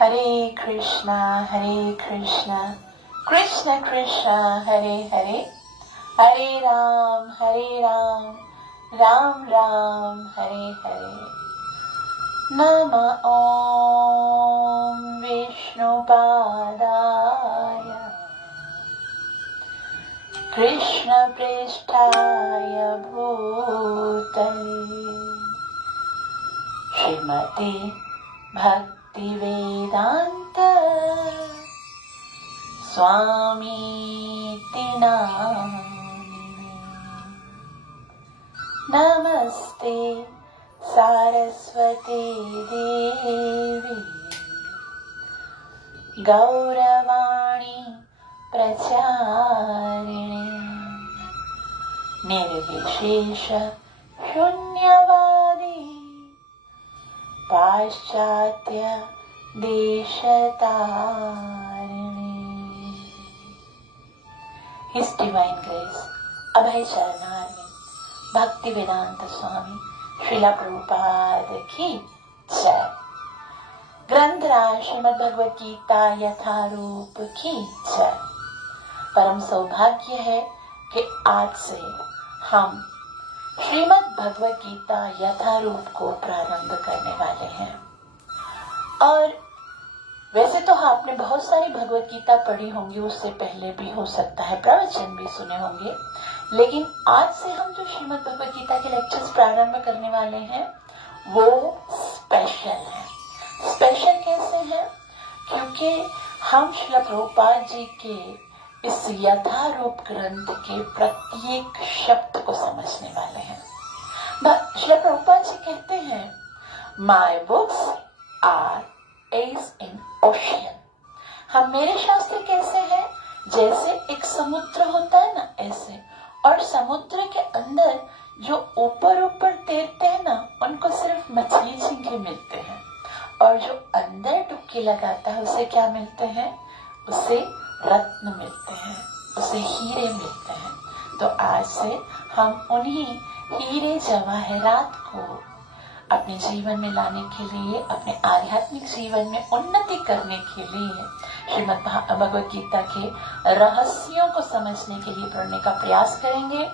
Hare Krishna, Krishna Krishna, Hare Hare, Hare Ram, Ram Ram, Hare Hare. Nama Om Vishnu Padaya Krishna Pristhaya Bhutale Srimate Bhaktivedanta Swami Namine Namaste Saraswati Devi Gauravani Pracharine Nirvishesha Shunyavadi Paschatya Deshatarine. His Divine Grace Abhay Charanarvind Bhaktivedanta Swami Srila Prabhupada की जय। ग्रंथराज श्रीमद् भगवत गीता यथारूप की जय। परम सौभाग्य है कि आज से हम श्रीमद् भगवत गीता यथारूप को प्रारंभ करने वाले हैं। और वैसे तो आपने बहुत सारी भगवत गीता पढ़ी होंगी, उससे पहले भी हो सकता है प्रवचन भी सुने होंगे, लेकिन आज से हम जो श्रीमद् भगवत गीता के लेक्चर्स प्रारंभ करने वाले हैं वो स्पेशल है। स्पेशल कैसे है? क्योंकि हम श्रील प्रभुपाद जी के इस यथारूप ग्रंथ के प्रत्येक शब्द को समझने वाले हैं। श्रील प्रभुपाद जी कहते हैं, my books are as in ocean. हम मेरे शास्त्र कैसे हैं? जैसे एक समुद्र होता है ना, ऐसे। और समुद्र के अंदर जो ऊपर ऊपर तैरते हैं ना, उनको सिर्फ मछली झींगे मिलते हैं, और जो अंदर डुबकी लगाता है उसे क्या मिलते हैं? उसे रत्न मिलते हैं, उसे हीरे मिलते हैं। तो आज से हम उन्हीं हीरे जवाहरात को अपने जीवन में लाने के लिए, अपने आध्यात्मिक जीवन में उन्नति करने के लिए श्रीमद् भगवत गीता के रहस्यों को समझने के लिए पढ़ने का प्रयास करेंगे।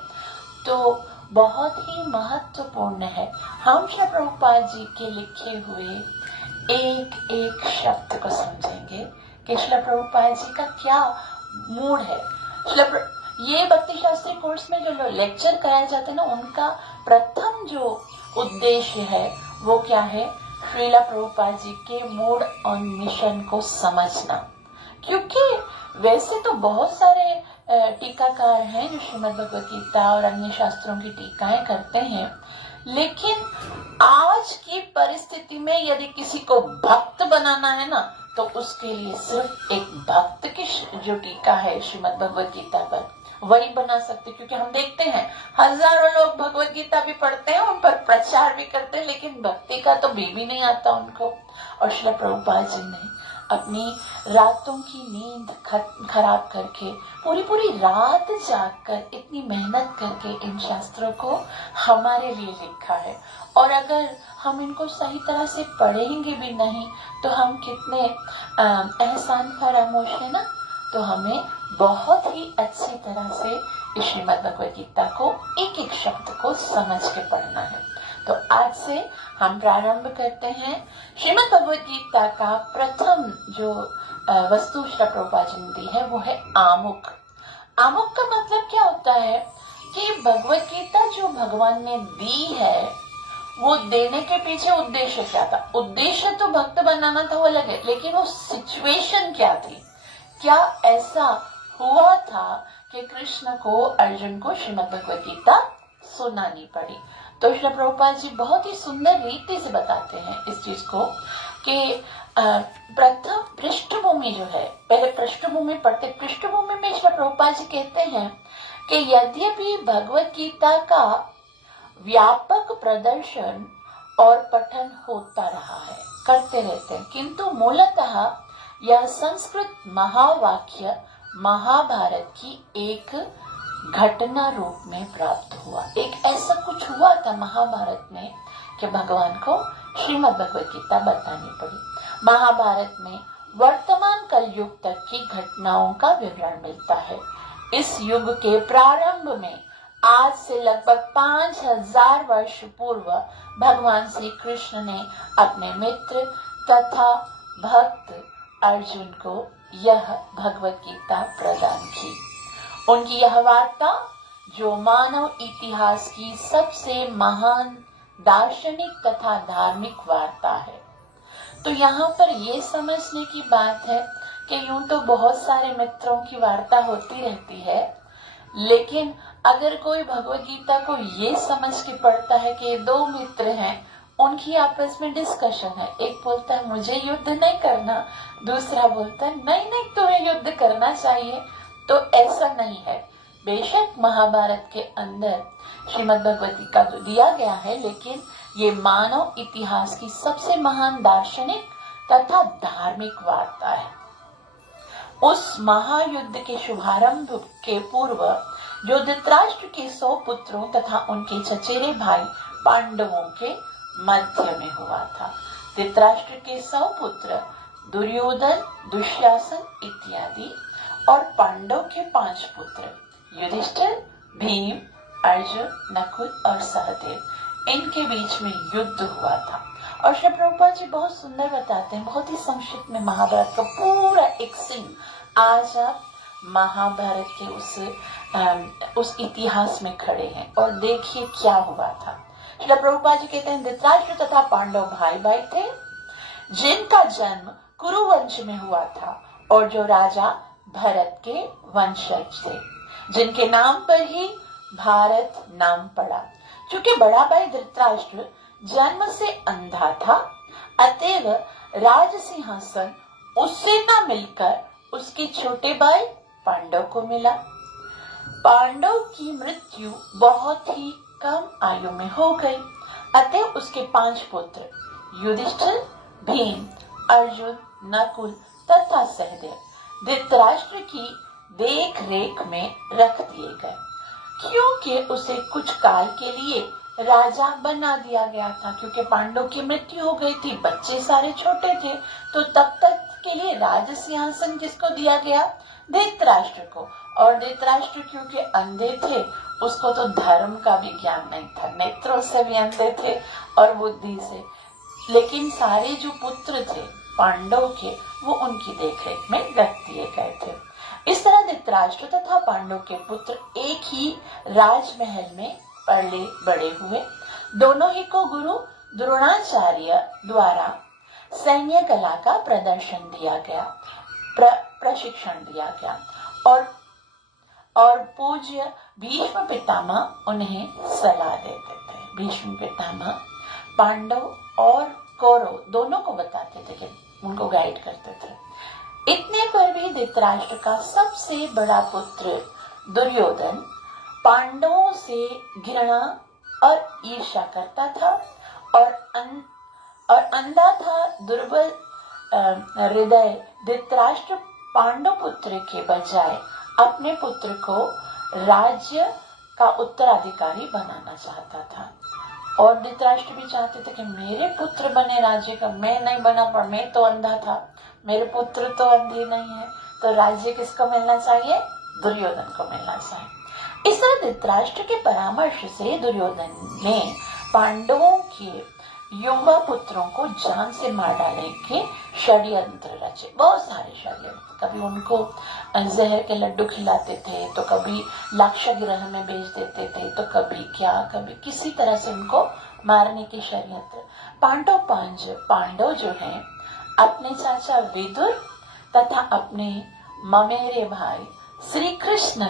तो बहुत ही महत्वपूर्ण है हम श्री प्रभुपाद जी के लिखे हुए एक एक शब्द को समझेंगे कि श्री प्रभुपाद जी का क्या मूड है। ये भक्ति शास्त्री कोर्स में जो लेक्चर कराया जाता है ना, उनका प्रथम जो उद्देश्य है वो क्या है? श्रीला प्रभुपाद जी के मूड और मिशन को समझना। क्योंकि वैसे तो बहुत सारे टीकाकार हैं जो श्रीमद् भगवत गीता और अन्य शास्त्रों की टीकाएं करते हैं, लेकिन आज की परिस्थिति में यदि किसी को भक्त बनाना है ना, तो उसके लिए सिर्फ एक भक्त की जो टीका है श्रीमद् भगवत गीता पर, वही बना सकते। क्योंकि हम देखते हैं हजारों लोग भगवत गीता भी पढ़ते हैं, उन पर प्रचार भी करते हैं, लेकिन भक्ति का तो भी नहीं आता उनको। और श्री प्रभुपाद जी ने अपनी रातों की नींद खराब करके पूरी रात जागकर इतनी मेहनत करके इन शास्त्रों को हमारे लिए लिखा है। और अगर हम इनको सही तरह से पढ़ेंगे भी नहीं तो हम कितने एहसान फरामोश है ना। तो हमें बहुत ही अच्छी तरह से श्रीमद् भगवत गीता को एक एक शब्द को समझ के पढ़ना है। तो आज से हम प्रारंभ करते हैं। श्रीमद् भगवत गीता का प्रथम जो वस्तु श्री प्रभुपाद जी ने दी है वो है आमुख। आमुख का मतलब क्या होता है कि भगवत गीता जो भगवान ने दी है वो देने के पीछे उद्देश्य क्या था? उद्देश्य तो भक्त बनाना था, वो अलग है, लेकिन वो सिचुएशन क्या थी? क्या ऐसा हुआ था कि कृष्ण को, अर्जुन को श्रीमद् भगवत गीता सुनानी पड़ी? तो श्री प्रभुपाद जी बहुत ही सुंदर रीति से बताते हैं इस चीज को कि प्रथम पृष्ठभूमि जो है, पहले पृष्ठभूमि पढ़ते। पृष्ठभूमि में श्री प्रभुपाद जी कहते हैं कि यद्यपि भगवत गीता का व्यापक प्रदर्शन और पठन होता रहा है, करते रहते हैं, किंतु मूलतः यह संस्कृत महावाक्य महाभारत की एक घटना रूप में प्राप्त हुआ। एक ऐसा कुछ हुआ था महाभारत में कि भगवान को श्रीमद् भगवत गीता बतानी पड़ी। महाभारत में वर्तमान कलयुग तक की घटनाओं का विवरण मिलता है। इस युग के प्रारंभ में आज से लगभग 5000 वर्ष पूर्व भगवान श्री कृष्ण ने अपने मित्र तथा भक्त अर्जुन को यह भगवत गीता प्रदान की। उनकी यह वार्ता, जो मानव इतिहास की सबसे महान दार्शनिक तथा धार्मिक वार्ता है। तो यहाँ पर ये समझने की बात है कि यूं तो बहुत सारे मित्रों की वार्ता होती रहती है, लेकिन अगर कोई भगवत गीता को ये समझ के पढ़ता है कि दो मित्र हैं, उनकी आपस में डिस्कशन है, एक बोलता है मुझे युद्ध नहीं करना, दूसरा बोलता है नहीं नहीं तुम्हें युद्ध करना चाहिए, तो ऐसा नहीं है। बेशक महाभारत के अंदर श्रीमद् भगवत गीता तो दिया गया है, लेकिन ये मानव इतिहास की सबसे महान दार्शनिक तथा धार्मिक वार्ता है। उस महायुद्ध के शुभारंभ के पूर्व जो धृतराष्ट्र के 100 पुत्रों तथा उनके चचेरे भाई पांडवों के मध्य में हुआ था। धृतराष्ट्र के 100 पुत्र दुर्योधन, दुशासन इत्यादि और पांडव के 5 पुत्र युधिष्ठिर, भीम, अर्जुन, नकुल और सहदेव, इनके बीच में युद्ध हुआ था। और श्री प्रभुपाद जी बहुत सुंदर बताते हैं, बहुत ही संक्षिप्त में महाभारत का पूरा एक सीन। आज आप महाभारत के उस इतिहास में खड़े हैं और देखिए क्या हुआ था। श्री प्रभुपाद जी कहते हैं, धृतराष्ट्र तथा पांडव भाई भाई थे, जिनका जन्म कुरुवंश में हुआ था और जो राजा भरत के वंशज थे, जिनके नाम पर ही भारत नाम पड़ा। चूंकि बड़ा भाई धृतराष्ट्र जन्म से अंधा था, अतएव राज सिंहासन उससे न मिलकर उसके छोटे भाई पांडव को मिला। पांडव की मृत्यु बहुत ही कम आयु में हो गई, अतः उसके 5 पुत्र युधिष्ठिर, भीम, अर्जुन, नकुल तथा सहदेव धृतराष्ट्र की देख रेख में रख दिए गए, क्योंकि उसे कुछ काल के लिए राजा बना दिया गया था। क्योंकि पांडव की मृत्यु हो गई थी, बच्चे सारे छोटे थे, तो तब तक के लिए राज सिंहासन किसको दिया गया? धृतराष्ट्र को। और धृतराष्ट्र क्योंकि अंधे थे, उसको तो धर्म का भी ज्ञान नहीं था, नेत्रों से भी अंधे थे और बुद्धि से, लेकिन सारे जो पुत्र थे पांडव के, वो उनकी देखरेख में रख दिए गए थे। इस तरह धृतराष्ट्र तथा पांडव के पुत्र एक ही राजमहल में पले बड़े हुए। दोनों ही को गुरु द्रोणाचार्य द्वारा सैन्य कला का प्रदर्शन दिया गया, प्रशिक्षण दिया गया और पूज्य भीष्म पितामह उन्हें सलाह देते थे। भीष्म पितामह पांडव और कौरव दोनों को बताते थे, कि उनको गाइड करते थे। इतने पर भी धृतराष्ट्र का सबसे बड़ा पुत्र दुर्योधन पांडवों से घृणा और ईर्ष्या करता था और अंधा था, दुर्बल हृदय। धृतराष्ट्र पांडव पुत्र के बजाय अपने पुत्र को राज्य का उत्तराधिकारी बनाना चाहता था। और धृतराष्ट्र भी चाहते थे कि मेरे पुत्र बने राज्य का, मैं नहीं बना, पर मैं तो अंधा था, मेरे पुत्र तो अंधे नहीं है, तो राज्य किसको मिलना चाहिए? दुर्योधन को मिलना चाहिए। इस तरह धृतराष्ट्र के परामर्श से दुर्योधन ने पांडवों के युवा पुत्रों को जान से मार डालने के षड्यंत्र रचे, बहुत सारे षड्यंत्र। कभी उनको जहर के लड्डू खिलाते थे, तो कभी लाक्षागृह में भेज देते थे, तो कभी कभी किसी तरह से उनको मारने के षड्यंत्र। पांडव जो हैं, अपने चाचा विदुर तथा अपने ममेरे भाई श्री कृष्ण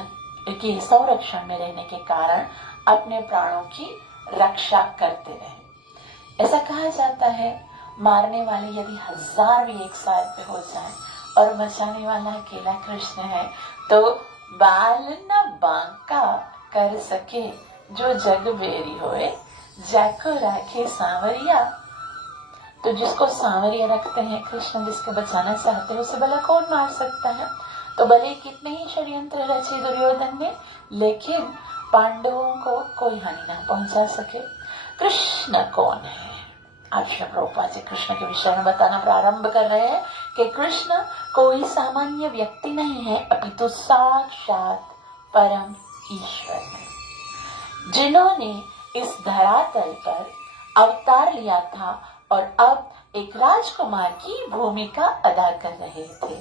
के संरक्षण में रहने के कारण अपने प्राणों की रक्षा करते रहे। ऐसा कहा जाता है, मारने वाले यदि 1000 भी एक साथ पे हो जाए और बचाने वाला अकेला कृष्ण है, तो बाल न बांका कर सके जो जग बेरी होए, जाको राखे सांवरिया। तो जिसको सांवरिया रखते हैं कृष्ण, जिसको बचाना चाहते हैं, उसे भला कौन मार सकता है? तो भले कितने ही षड्यंत्र रचे दुर्योधन ने, लेकिन पांडवों को कोई हानि ना पहुंचा सके। कृष्ण कौन है? आज श्री प्रभुपाद जी कृष्ण के विषय में बताना प्रारंभ कर रहे हैं कि कृष्ण कोई सामान्य व्यक्ति नहीं है, अपितु साक्षात परम ईश्वर है, जिन्होंने इस धरातल पर अवतार लिया था और अब एक राजकुमार की भूमिका अदा कर रहे थे।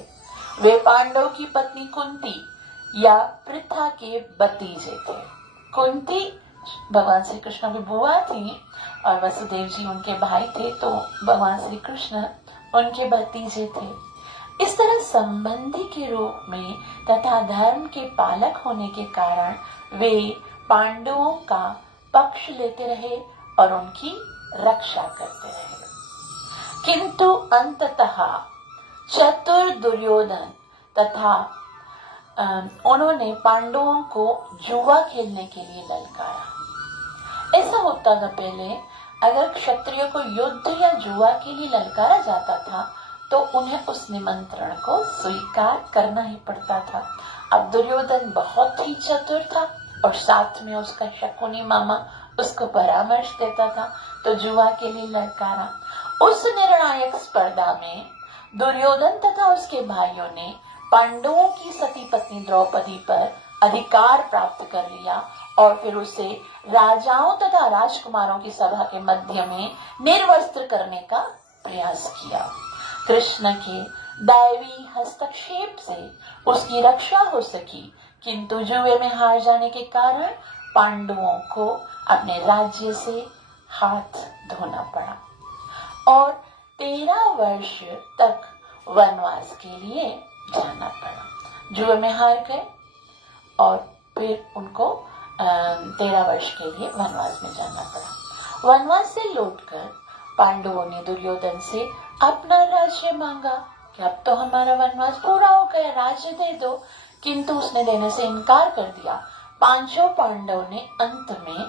वे पांडव की पत्नी कुंती या पृथा के भतीजे थे। कुंती भगवान श्री कृष्ण की बुआ थी और वसुदेव जी उनके भाई थे, तो भगवान श्री कृष्ण उनके भतीजे थे। इस तरह संबंधी के रूप में तथा धर्म के पालक होने के कारण वे पांडवों का पक्ष लेते रहे और उनकी रक्षा करते रहे। किंतु अंततः चतुर दुर्योधन तथा उन्होंने पांडवों को जुआ खेलने के लिए ललकारा। ऐसा होता था पहले, अगर क्षत्रियों को युद्ध या जुआ के लिए ललकारा जाता था तो उन्हें उस निमंत्रण को स्वीकार करना ही पड़ता था। अब दुर्योधन बहुत ही चतुर था और साथ में उसका शकुनी मामा उसको परामर्श देता था, तो जुआ के लिए ललकारा। उस निर्णायक स्पर्धा में दुर्योधन तथा उसके भाइयों ने पांडवों की सती पत्नी द्रौपदी पर अधिकार प्राप्त कर लिया और फिर उसे राजाओं तथा राजकुमारों की सभा के मध्य में निर्वस्त्र करने का प्रयास किया। कृष्ण के दैवी हस्तक्षेप से उसकी रक्षा हो सकी, किंतु जुए में हार जाने के कारण पांडवों को अपने राज्य से हाथ धोना पड़ा और 13 वर्ष तक वनवास के लिए जाना पड़ा। जुए में हार गए और फिर उनको 13 वर्ष के लिए वनवास में जाना पड़ा। वनवास से लौटकर पांडवों ने दुर्योधन से अपना राज्य मांगा कि अब तो हमारा वनवास पूरा हो गया, राज्य दे दो, किंतु उसने देने से इनकार कर दिया। पांचों पांडव ने अंत में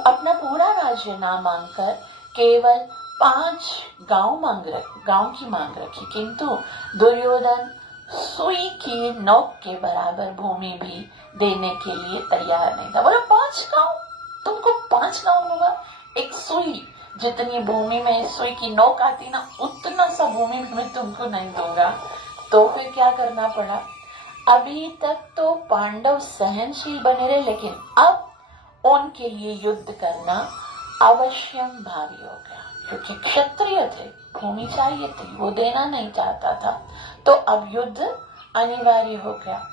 अपना पूरा राज्य ना मांगकर केवल 5 गांव की मांग रखी, किंतु दुर्योधन सुई की नोक के बराबर भूमि भी देने के लिए तैयार नहीं था। बोला 5 गांव, तुमको 5 गांव होगा, एक सुई जितनी भूमि में सुई की नोक आती ना, उतना सा भूमि में तुमको नहीं दूंगा। तो फिर क्या करना पड़ा? अभी तक तो पांडव सहनशील बने रहे, लेकिन अब उनके लिए युद्ध करना अवश्यम भावी हो गया, क्योंकि क्षत्रिय थे, भूमि चाहिए थी, वो देना नहीं चाहता था, तो अब युद्ध अनिवार्य हो गया।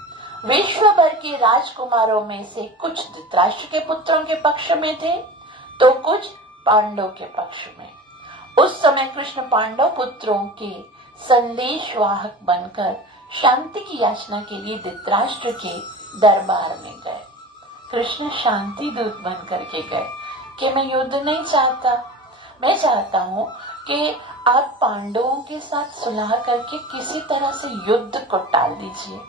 विश्व भर के राजकुमारों में से कुछ धृतराष्ट्र के पुत्रों के पक्ष में थे तो कुछ पांडव के पक्ष में। उस समय कृष्ण पांडव पुत्रों के संदेशवाहक बनकर शांति की याचना के लिए धृतराष्ट्र के दरबार में गए। कृष्ण शांति दूत बनकर के गए कि मैं युद्ध नहीं चाहता, मैं चाहता हूँ कि आप पांडवों के साथ सुलह करके किसी तरह से युद्ध को टाल दीजिए।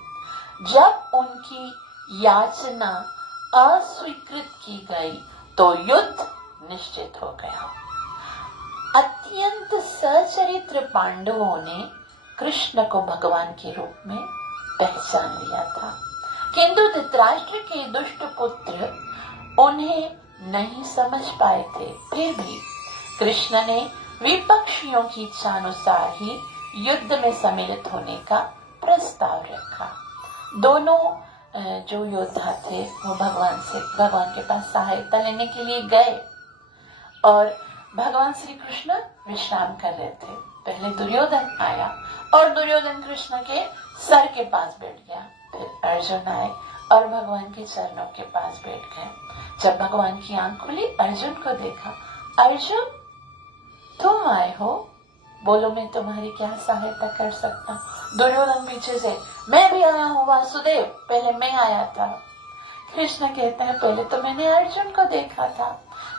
जब उनकी याचना अस्वीकृत की गई तो युद्ध निश्चित हो गया। अत्यंत सचरित्र पांडवों ने कृष्ण को भगवान के रूप में पहचान लिया था, किंतु धृतराष्ट्र के दुष्ट पुत्र उन्हें नहीं समझ पाए थे। फिर भी कृष्ण ने विपक्षियों की इच्छा अनुसार ही युद्ध में सम्मिलित होने का प्रस्ताव रखा। दोनों जो योद्धा थे वो भगवान के पास सहायता लेने के लिए गए और भगवान श्री कृष्ण विश्राम कर रहे थे। पहले दुर्योधन आया और दुर्योधन कृष्ण के सर के पास बैठ गया। फिर अर्जुन आए और भगवान के चरणों के पास बैठ गए। जब भगवान की आंख खुली, अर्जुन को देखा। अर्जुन, तुम आए हो, बोलो मैं तुम्हारी क्या सहायता कर सकता हूँ? दुर्योधन पीछे से, मैं भी आया हूँ वासुदेव, पहले मैं आया था। कृष्ण कहता है पहले तो मैंने अर्जुन को देखा था,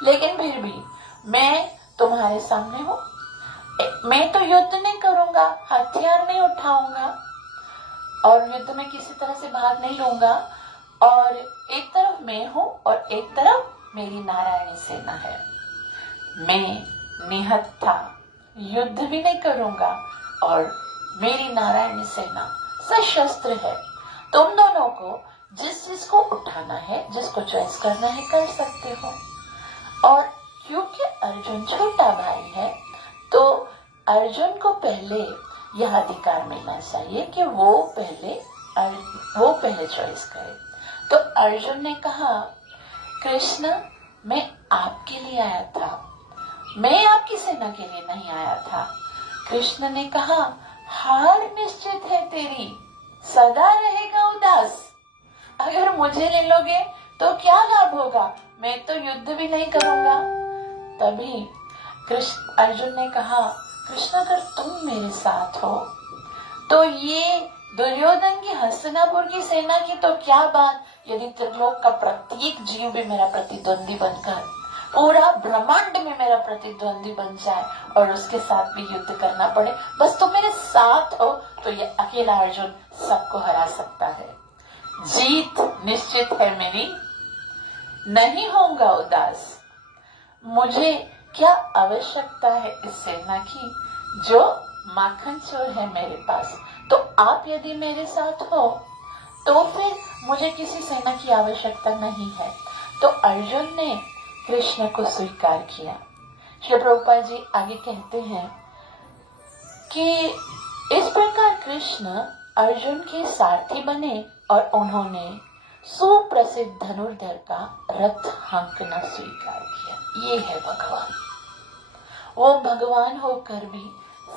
लेकिन फिर भी मैं तुम्हारे सामने हूँ। मैं तो युद्ध नहीं करूंगा, हथियार नहीं उठाऊंगा और युद्ध में किसी तरह से भाग नहीं लूंगा, और एक तरफ मैं हूँ और एक तरफ मेरी नारायणी सेना है। मैं निहत्था युद्ध भी नहीं करूंगा और मेरी नारायणी सेना सशस्त्र है। तुम दोनों को जिस चीज को उठाना है, जिसको चॉइस करना है, कर सकते हो। और क्योंकि अर्जुन छोटा भाई है तो अर्जुन को पहले यह अधिकार मिलना चाहिए कि वो पहले चॉइस करे। तो अर्जुन ने कहा, कृष्ण मैं आपके लिए आया था, मैं आपकी सेना के लिए नहीं आया था। कृष्ण ने कहा, हार निश्चित है तेरी, सदा रहेगा उदास। अगर मुझे ले लोगे तो क्या लाभ होगा, मैं तो युद्ध भी नहीं करूंगा। तभी अर्जुन ने कहा, कृष्ण अगर तुम मेरे साथ हो तो ये दुर्योधन की हस्तिनापुर की सेना की तो क्या बात, यदि त्रिलोक का प्रत्येक जीव भी मेरा प्रतिद्वंदी बनकर पूरा ब्रह्मांड में मेरा प्रतिद्वंदी बन जाए और उसके साथ भी युद्ध करना पड़े, बस तुम मेरे साथ हो तो ये अकेला अर्जुन सबको हरा सकता है। जीत निश्चित है मेरी, नहीं होऊंगा उदास। मुझे क्या आवश्यकता है इस सेना की जो माखन चोर है मेरे पास। तो आप यदि मेरे साथ हो तो फिर मुझे किसी सेना की आवश्यकता नहीं है। तो अर्जुन ने कृष्ण को स्वीकार किया। श्री प्रभुपाद जी आगे कहते हैं कि इस प्रकार कृष्ण अर्जुन के सारथी बने और उन्होंने सुप्रसिद्ध धनुर्धर का रथ हांकना स्वीकार किया। ये है भगवान। वो भगवान होकर भी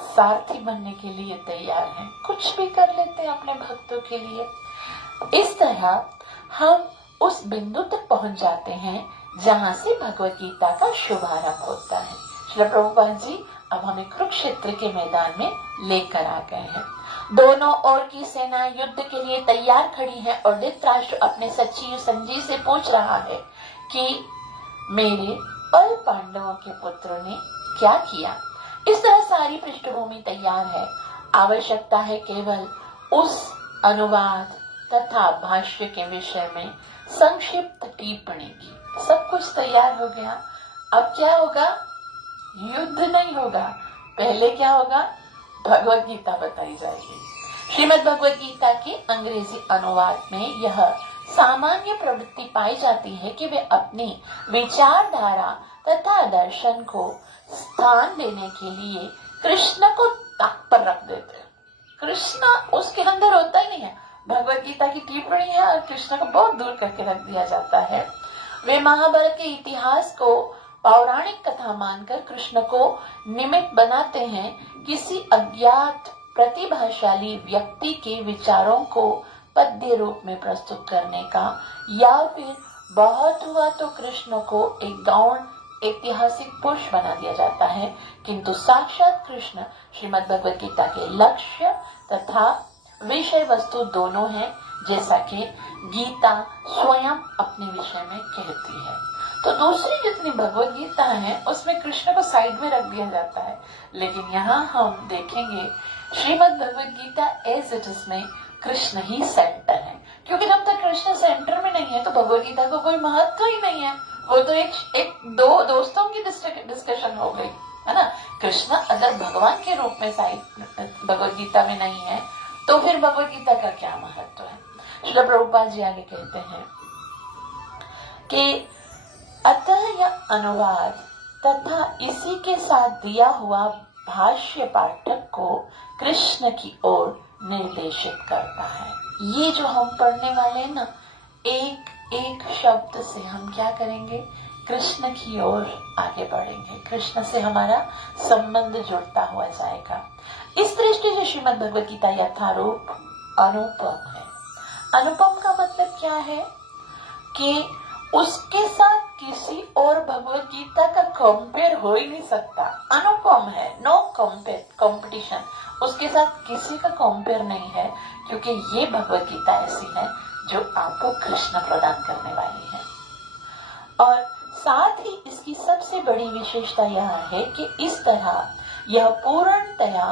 सारथी बनने के लिए तैयार हैं, कुछ भी कर लेते हैं अपने भक्तों के लिए। इस तरह हम उस बिंदु तक पहुंच जाते हैं जहां से भगवत गीता का शुभारंभ होता है। श्री प्रभुपाद जी अब हमें कुरुक्षेत्र के मैदान में लेकर आ गए हैं। दोनों ओर की सेना युद्ध के लिए तैयार खड़ी है और धृतराष्ट्र अपने सचिव संजय से पूछ रहा है कि मेरे और पांडवों के पुत्रों ने क्या किया। इस तरह सारी पृष्ठभूमि तैयार है। आवश्यकता है केवल उस अनुवाद तथा भाष्य के विषय में संक्षिप्त टिप्पणी की। सब कुछ तैयार हो गया। अब क्या होगा, युद्ध नहीं होगा, पहले क्या होगा, भगवत गीता बताई जाएगी। श्रीमद् भगवत गीता के अंग्रेजी अनुवाद में यह सामान्य प्रवृत्ति पाई जाती है कि वे अपनी विचारधारा तथा दर्शन को स्थान देने के लिए कृष्ण को ताक पर रख देते हैं। कृष्ण उसके अंदर होता ही नहीं है। भगवत गीता की टिप्पणी है और कृष्ण को बहुत दूर करके रख दिया जाता है। वे महाभारत के इतिहास को पौराणिक कथा मानकर कृष्ण को निमित्त बनाते हैं किसी अज्ञात प्रतिभाशाली व्यक्ति के विचारों को पद्य रूप में प्रस्तुत करने का, या फिर बहुत हुआ तो कृष्ण को एक गौण ऐतिहासिक पुरुष बना दिया जाता है। किंतु साक्षात कृष्ण श्रीमद् भगवत गीता के लक्ष्य तथा विषय वस्तु दोनों हैं, जैसा कि गीता स्वयं अपने विषय में कहती है। तो दूसरी जितनी भगवत गीता है उसमें कृष्ण को साइड में रख दिया जाता है, लेकिन यहाँ हम देखेंगे Shrimad Bhagavad Gita as it is में कृष्ण ही सेंटर है। क्योंकि जब तक कृष्ण सेंटर में नहीं है तो भगवत गीता को कोई महत्व ही नहीं है। वो तो एक दो दोस्तों की डिस्कशन हो गई है ना। कृष्ण अगर भगवान के रूप में भगवत गीता में नहीं है तो फिर भगवत गीता का क्या महत्व है। श्रील प्रभुपाद जी आगे कहते हैं कि अतः यह अनुवाद तथा इसी के साथ दिया हुआ भाष्य पाठक को कृष्ण की ओर निर्देशित करता है। ये जो हम पढ़ने वाले हैं ना, एक एक शब्द से हम क्या करेंगे, कृष्ण की ओर आगे बढ़ेंगे, कृष्ण से हमारा संबंध जुड़ता हुआ जाएगा। इस दृष्टि से श्रीमद् भगवत गीता यथारूप अनुपम है। अनुपम का मतलब क्या है कि उसके साथ किसी और भगवत गीता का कंपेयर हो ही नहीं सकता। अनुपम है, नो कंपटीशन, उसके साथ किसी का कंपेयर नहीं है, क्योंकि ये भगवत गीता ऐसी है जो आपको कृष्ण प्रदान करने वाली है। और साथ ही इसकी सबसे बड़ी विशेषता यह है कि इस तरह यह पूर्णतया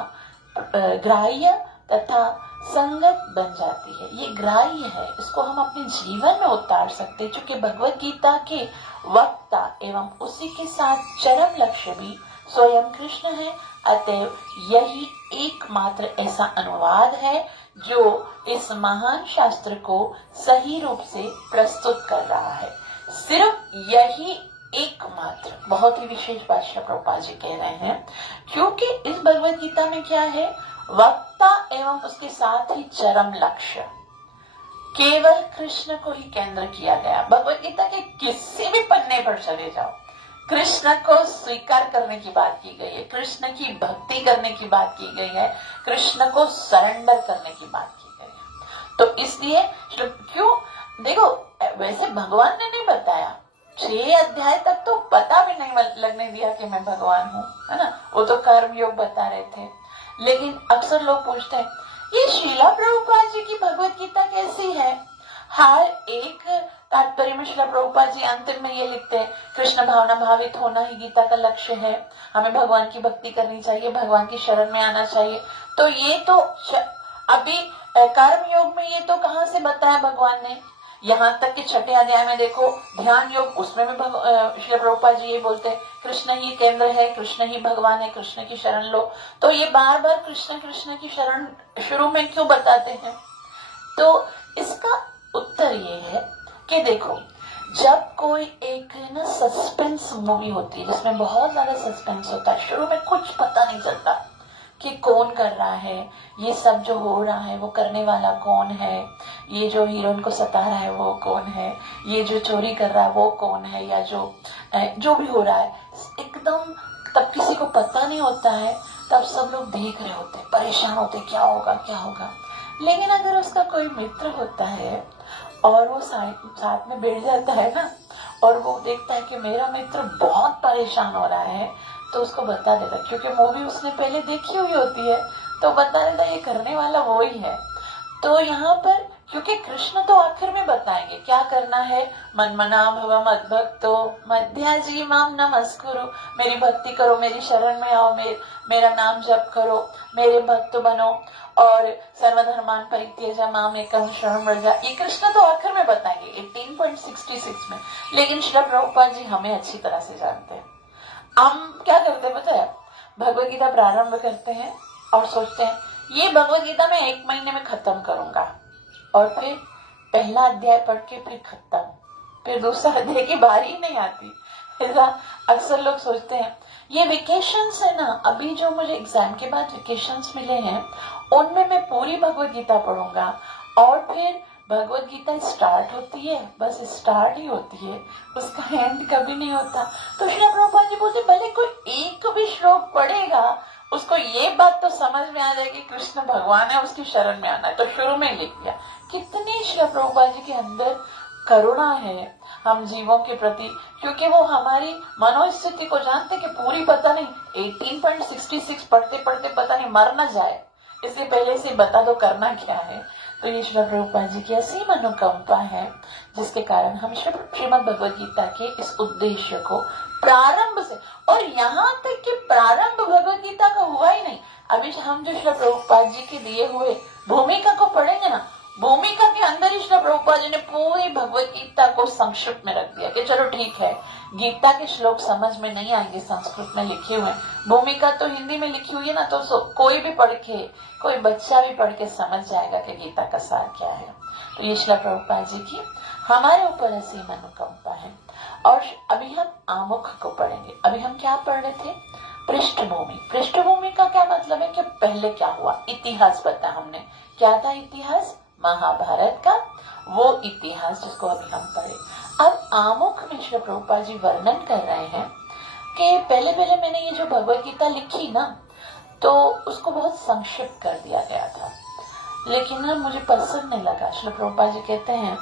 ग्राह्य तथा संगत बन जाती है। ये ग्राह्य है, इसको हम अपने जीवन में उतार सकते हैं। चूंकि भगवत गीता के वक्ता एवं उसी के साथ चरम लक्ष्य भी स्वयं कृष्ण है, अतएव यही एकमात्र ऐसा अनुवाद है जो इस महान शास्त्र को सही रूप से प्रस्तुत कर रहा है। सिर्फ यही एकमात्र बहुत ही विशेष बात श्री प्रभुपाद जी कह रहे हैं, क्योंकि इस भगवत गीता में क्या है, वक्ता एवं उसके साथ ही चरम लक्ष्य केवल कृष्ण को ही केंद्र किया गया। भगवत गीता के किसी भी पन्ने पर चले जाओ, कृष्ण को स्वीकार करने की बात की गई है, कृष्ण की भक्ति करने की बात की गई है, कृष्ण को सरेंडर करने की बात की गई है। तो इसलिए क्यों, देखो वैसे भगवान ने नहीं बताया, 6 अध्याय तक तो पता भी नहीं लगने दिया कि मैं भगवान हूँ, है ना, वो तो कर्म योग बता रहे थे। लेकिन अक्सर लोग पूछते हैं ये श्रीला प्रभुपाद जी की भगवत गीता कैसी है। हर एक तात्पर्य में श्रीला प्रभुपाद जी अंतिम में ये लिखते हैं, कृष्ण भावना भावित होना ही गीता का लक्ष्य है, हमें भगवान की भक्ति करनी चाहिए, भगवान की शरण में आना चाहिए। तो ये तो अभी कर्म योग में ये तो कहाँ से बताया भगवान ने, यहाँ तक कि 6 अध्याय में देखो ध्यान योग, उसमें भी श्री प्रभुपाद जी ये बोलते हैं कृष्ण ही केंद्र है, कृष्ण ही भगवान है, कृष्ण की शरण लो। तो ये बार बार कृष्ण कृष्ण की शरण शुरू में क्यों बताते हैं? तो इसका उत्तर ये है कि देखो, जब कोई एक ना सस्पेंस मूवी होती है जिसमें बहुत ज्यादा सस्पेंस होता है, शुरू में कुछ पता नहीं चलता कि कौन कर रहा है, ये सब जो हो रहा है वो करने वाला कौन है, ये जो हीरोइन को सता रहा है वो कौन है, ये जो चोरी कर रहा है वो कौन है, या जो भी हो रहा है एकदम, तब किसी को पता नहीं होता है, तब सब लोग देख रहे होते, परेशान होते, क्या होगा क्या होगा। लेकिन अगर उसका कोई मित्र होता है और वो साथ में बैठ जाता है ना, और वो देखता है कि मेरा मित्र बहुत परेशान हो रहा है, तो उसको बता देता, क्योंकि मूवी उसने पहले देखी हुई होती है, तो बता देता ये करने वाला वो ही है। तो यहाँ पर क्योंकि कृष्ण तो आखिर में बताएंगे क्या करना है, मनमना भव मद्भक्तो मध्याजी माम नमस्कुरु, मेरी भक्ति करो, मेरी शरण में आओ, मेरा नाम जप करो, मेरे भक्त बनो, और सर्वधर्मान परित्यज्य माम एकम शरणं व्रज। ये कृष्ण तो आखिर में बताएंगे 18.66 में, लेकिन श्री प्रभुपाद जी हमें अच्छी तरह से जानते हैं। हम क्या करते हैं पता है, भगवत गीता प्रारंभ करते हैं और सोचते हैं ये भगवत गीता मैं 1 महीने में खत्म करूंगा, और फिर पहला अध्याय पढ़ के फिर खत्म, फिर दूसरा अध्याय की बारी ही नहीं आती। ऐसा अक्सर लोग सोचते हैं। ये वेकेशंस है ना, अभी जो मुझे एग्जाम के बाद वेकेशंस मिले हैं, उनमें मैं पूरी भगवत गीता पढ़ूंगा, और फिर भगवत गीता स्टार्ट होती है, बस स्टार्ट ही होती है, उसका एंड कभी नहीं होता। तो श्री प्रभुपाद जी बोलते भले कोई एक भी श्लोक पढ़ेगा, उसको ये बात तो समझ में आ जाएगी कृष्ण भगवान है, उसकी शरण में आना है, तो शुरू में लिख दिया। कितनी श्री प्रभुपाद जी के अंदर करुणा है हम जीवों के प्रति, क्योंकि वो हमारी मनोस्थिति को जानते कि पूरी पता नहीं 18.66 पढ़ते पढ़ते पता नहीं मर न जाए, इसलिए पहले से बता दो करना क्या है। तो ये श्री प्रभुपाद जी की असीम अनुकंपा है, जिसके कारण हम श्रीमद् भगवद गीता के इस उद्देश्य को प्रारंभ से, और यहाँ तक कि प्रारंभ भगवद गीता का हुआ ही नहीं, अभी हम जो श्री प्रभुपाद जी के दिए हुए भूमिका को पढ़ेंगे ना, भूमिका के अंदर ही श्री प्रभुपाद जी ने पूरी भगवद गीता को संक्षिप्त में रख दिया कि चलो ठीक है, गीता के श्लोक समझ में नहीं आएंगे, संस्कृत में लिखे हुए, भूमिका तो हिंदी में लिखी हुई है ना, तो कोई भी पढ़ के, कोई बच्चा भी पढ़ के समझ जाएगा कि गीता का सार क्या है। तो ये श्री प्रभुपाद जी की हमारे ऊपर असीम अनुकंपा है। और अभी हम आमुख को पढ़ेंगे। अभी हम क्या पढ़ रहे थे, पृष्ठभूमि। पृष्ठभूमि का क्या मतलब है कि पहले क्या हुआ, इतिहास बताया हमने। क्या था इतिहास, महाभारत का वो इतिहास जिसको अभी हम पढ़े। अब आमुख में श्री प्रभुपाद जी वर्णन कर रहे हैं कि पहले मैंने ये जो भगवत गीता लिखी ना, तो उसको बहुत संक्षिप्त कर दिया गया था, लेकिन ना मुझे पसंद नहीं लगा। श्री प्रभुपाद जी कहते हैं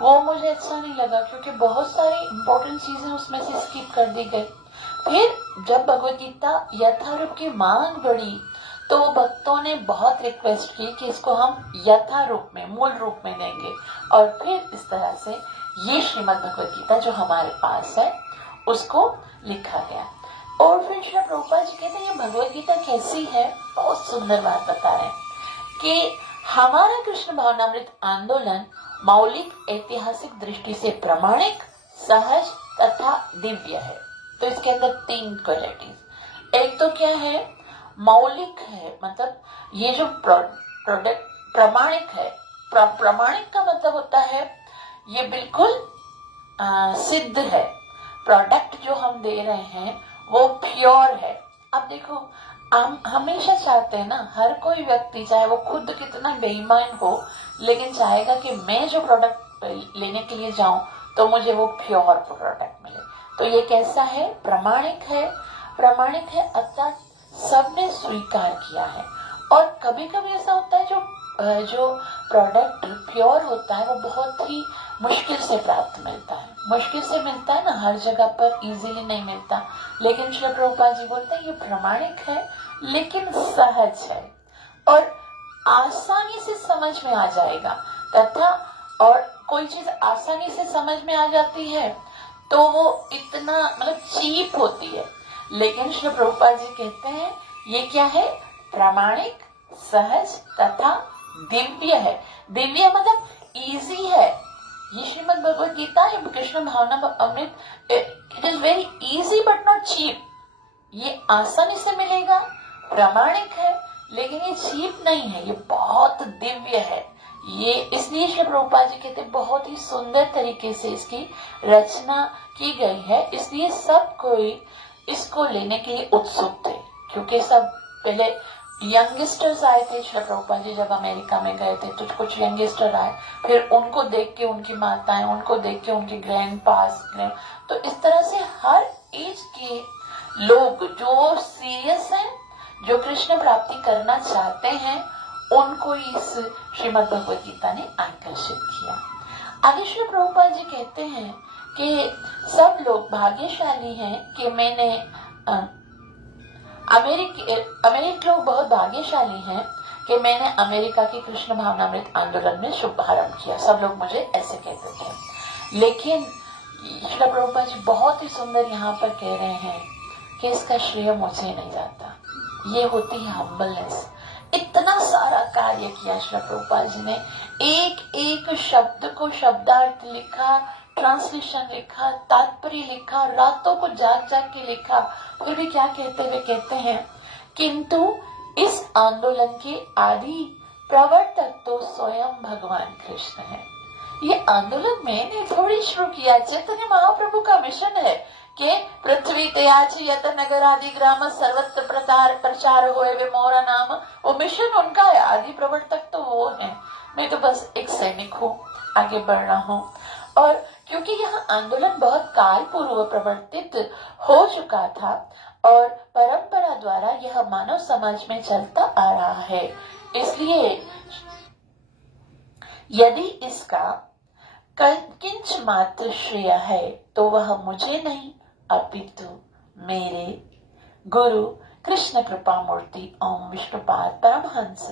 वो मुझे अच्छा नहीं लगा, क्योंकि बहुत सारी इंपॉर्टेंट चीजें उसमें से स्किप कर दी गई। फिर जब भगवत गीता यथारूप की मांग बढ़ी, तो भक्तों ने बहुत रिक्वेस्ट की कि इसको हम यथारूप में, मूल रूप में देंगे, और फिर इस तरह से ये श्रीमद् भगवत गीता जो हमारे पास है उसको लिखा गया। और फिर श्री प्रभुपाद जी कहते हैं ये भगवत गीता कैसी है, बहुत सुंदर बात बता रहे हैं कि हमारा कृष्ण भावनामृत आंदोलन मौलिक ऐतिहासिक दृष्टि से प्रमाणिक, सहज तथा दिव्य है। तो इसके अंदर 3 क्वालिटीज, एक तो क्या है, मौलिक है, मतलब ये जो प्रोडक्ट प्रमाणिक है। प्रमाणिक का मतलब होता है ये बिल्कुल सिद्ध है, प्रोडक्ट जो हम दे रहे हैं वो प्योर है। अब देखो, हम हमेशा चाहते हैं ना, हर कोई व्यक्ति चाहे वो खुद कितना बेईमान हो, लेकिन चाहेगा कि मैं जो प्रोडक्ट लेने के लिए जाऊं तो मुझे वो प्योर प्रोडक्ट मिले। तो ये कैसा है? प्रामाणिक है। प्रामाणिक है अर्थात सबने स्वीकार किया है। और कभी कभी ऐसा होता है जो प्रोडक्ट प्योर होता है वो बहुत ही मुश्किल से प्राप्त मिलता है। मुश्किल से मिलता है ना, हर जगह पर इजीली नहीं मिलता। लेकिन श्री प्रभुपाद जी बोलते हैं ये प्रामाणिक है लेकिन सहज है और आसानी से समझ में आ जाएगा तथा, और कोई चीज आसानी से समझ में आ जाती है तो वो इतना मतलब चीप होती है। लेकिन श्री प्रभुपाद जी कहते हैं ये क्या है? प्रामाणिक, सहज तथा दिव्य है। दिव्य मतलब इजी है। ये श्रीमद् भगवद गीता, ये कृष्ण भावना अमृत, it is very easy but not cheap. ये आसानी से मिलेगा, प्रामाणिक है, लेकिन ये चीप नहीं है, ये बहुत दिव्य है। ये इसलिए श्री प्रभुपाद जी कहते बहुत ही सुंदर तरीके से इसकी रचना की गई है। इसलिए सब कोई इसको लेने के लिए उत्सुक थे, क्योंकि सब पहले यंगस्टर्स आए थे। श्री प्रभुपाद जी जब अमेरिका में गए थे तो कुछ यंगस्टर आए, फिर उनको देख के उनकी माताएं, उनको देख के उनके ग्रैंड पास, तो इस तरह से हर एज के लोग जो सीरियस हैं, जो कृष्ण प्राप्ति करना चाहते हैं, उनको इस श्रीमद् भगवद गीता ने आकर्षित किया। आगे श्री प्रभुपाद जी कहते हैं कि सब लोग भाग्यशाली हैं कि मैंने अमेरिकी लोग बहुत भाग्यशाली हैं कि मैंने अमेरिका की कृष्ण भावनामृत आंदोलन में शुभारंभ किया। सब लोग मुझे ऐसे कहते थे। लेकिन श्री प्रभुपाद जी बहुत ही सुंदर यहाँ पर कह रहे हैं कि इसका श्रेय मुझे नहीं जाता। ये होती है हम्बलनेस। इतना सारा कार्य किया श्री प्रभुपाद जी ने, एक एक शब्द को शब्दार्थ लिखा, ट्रांसलेशन लिखा, तात्पर्य लिखा, रातों को जाग जाग के लिखा। फिर भी क्या कहते हुए कहते हैं, किंतु इस आंदोलन के आदि प्रवर्तक तो स्वयं भगवान कृष्ण है। ये आंदोलन मैंने थोड़ी शुरू किया, चैतन्य महाप्रभु का मिशन है कि पृथ्वी त्याची यत नगर आदि ग्राम सर्वत्र प्रचार होए वे मोरा नाम। वो मिशन उनका है, आदि प्रवर्तक तो वो है। मैं तो बस एक सैनिक हूँ, आगे बढ़ रहा हूँ। और क्योंकि यह आंदोलन बहुत काल पूर्व प्रवर्तित हो चुका था और परंपरा द्वारा यह मानव समाज में चलता आ रहा है, इसलिए यदि इसका किंच मात्र श्रेय है तो वह मुझे नहीं अपितु मेरे गुरु कृष्ण कृपा मूर्ति ओम विष्णुपाद परमहंस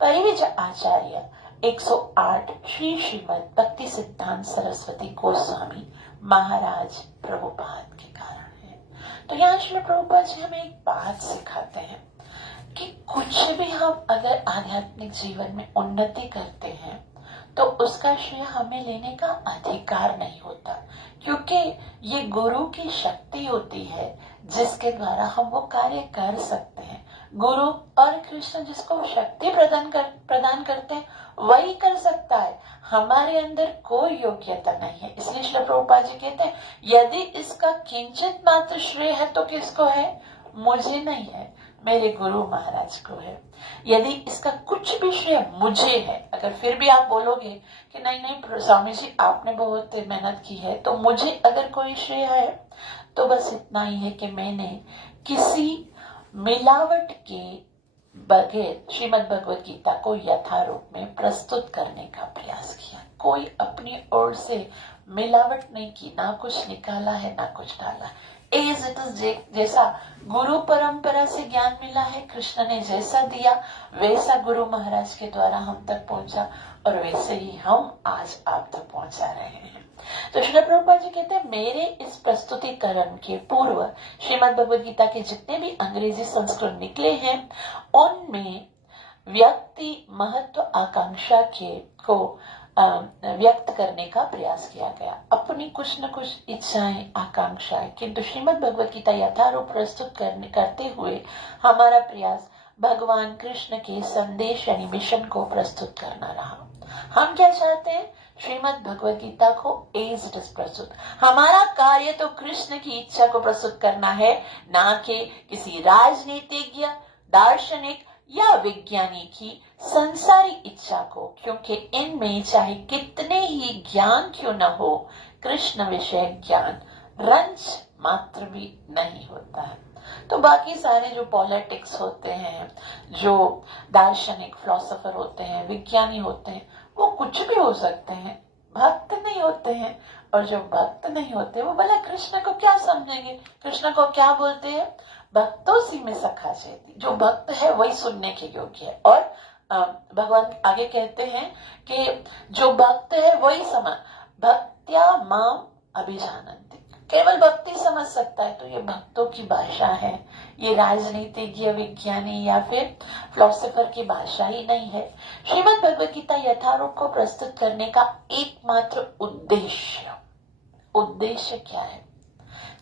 परिविज आचार्य 108 श्री श्रीमद भक्ति सिद्धांत सरस्वती गोस्वामी महाराज प्रभुपाद के कारण है। तो यहाँ श्री प्रभुपाद जी हमें एक बात सिखाते हैं कि कुछ भी हम अगर आध्यात्मिक जीवन में उन्नति करते हैं तो उसका श्रेय हमें लेने का अधिकार नहीं होता, क्योंकि ये गुरु की शक्ति होती है जिसके द्वारा हम वो कार्य कर सकते हैं। गुरु और कृष्ण जिसको शक्ति प्रदान करते हैं वही कर सकता है। हमारे अंदर कोई योग्यता नहीं है। इसलिए श्री प्रभुपाद जी कहते हैं यदि इसका किंचित मात्र श्रेय है तो किसको है? मुझे नहीं है, मेरे गुरु महाराज को है। यदि इसका कुछ भी श्रेय मुझे है, अगर फिर भी आप बोलोगे कि नहीं नहीं स्वामी जी आपने बहुत मेहनत की है, तो मुझे अगर कोई श्रेय है तो बस इतना ही है कि मैंने किसी मिलावट के बगैर श्रीमद् भगवद गीता को यथारूप में प्रस्तुत करने का प्रयास किया। कोई अपनी ओर से मिलावट नहीं की, ना कुछ निकाला है ना कुछ डाला। एज इट इज, जैसा गुरु परंपरा से ज्ञान मिला है, कृष्ण ने जैसा दिया वैसा गुरु महाराज के द्वारा हम तक पहुंचा और वैसे ही हम आज आप तक पहुंचा रहे हैं। तो श्री प्रभुपाद जी कहते हैं मेरे इस प्रस्तुतिकरण के पूर्व श्रीमद् भगवद गीता के जितने भी अंग्रेजी संस्करण निकले हैं उनमें व्यक्ति महत्व आकांक्षा को व्यक्त करने का प्रयास किया गया, अपनी कुछ न कुछ इच्छाएं आकांक्षाएं, किंतु श्रीमद् भगवद गीता यथारूप प्रस्तुत करते हुए हमारा प्रयास भगवान कृष्ण के संदेश यानी मिशन को प्रस्तुत करना रहा। हम क्या चाहते हैं? श्रीमद् भगवद गीता को एज इट इज प्रस्तुत। हमारा कार्य तो कृष्ण की इच्छा को प्रस्तुत करना है, ना कि किसी राजनीतिज्ञ, दार्शनिक या विज्ञानी की संसारी इच्छा को, क्योंकि इनमें चाहे कितने ही ज्ञान क्यों न हो, कृष्ण विषय ज्ञान रंच मात्र भी नहीं होता है। तो बाकी सारे जो पॉलिटिक्स होते हैं, जो दार्शनिक फिलोसोफर होते हैं, विज्ञानी होते हैं, वो कुछ भी हो सकते हैं, भक्त नहीं होते हैं। और जो भक्त नहीं होते वो भला कृष्ण को क्या समझेंगे? कृष्ण को क्या बोलते हैं? भक्तों सी में सखा चेती। जो भक्त है वही सुनने के योग्य है। और भगवान आगे कहते हैं कि जो भक्त है वही समझ, भक्त्या माम अभिजानन्ति। केवल भक्ति समझ सकता है। तो ये भक्तों की भाषा है, ये राजनीतिज्ञ, विज्ञानी या फिर फिलोसोफर की भाषा ही नहीं है। श्रीमद् भगवद गीता यथारूप को प्रस्तुत करने का एकमात्र उद्देश्य क्या है?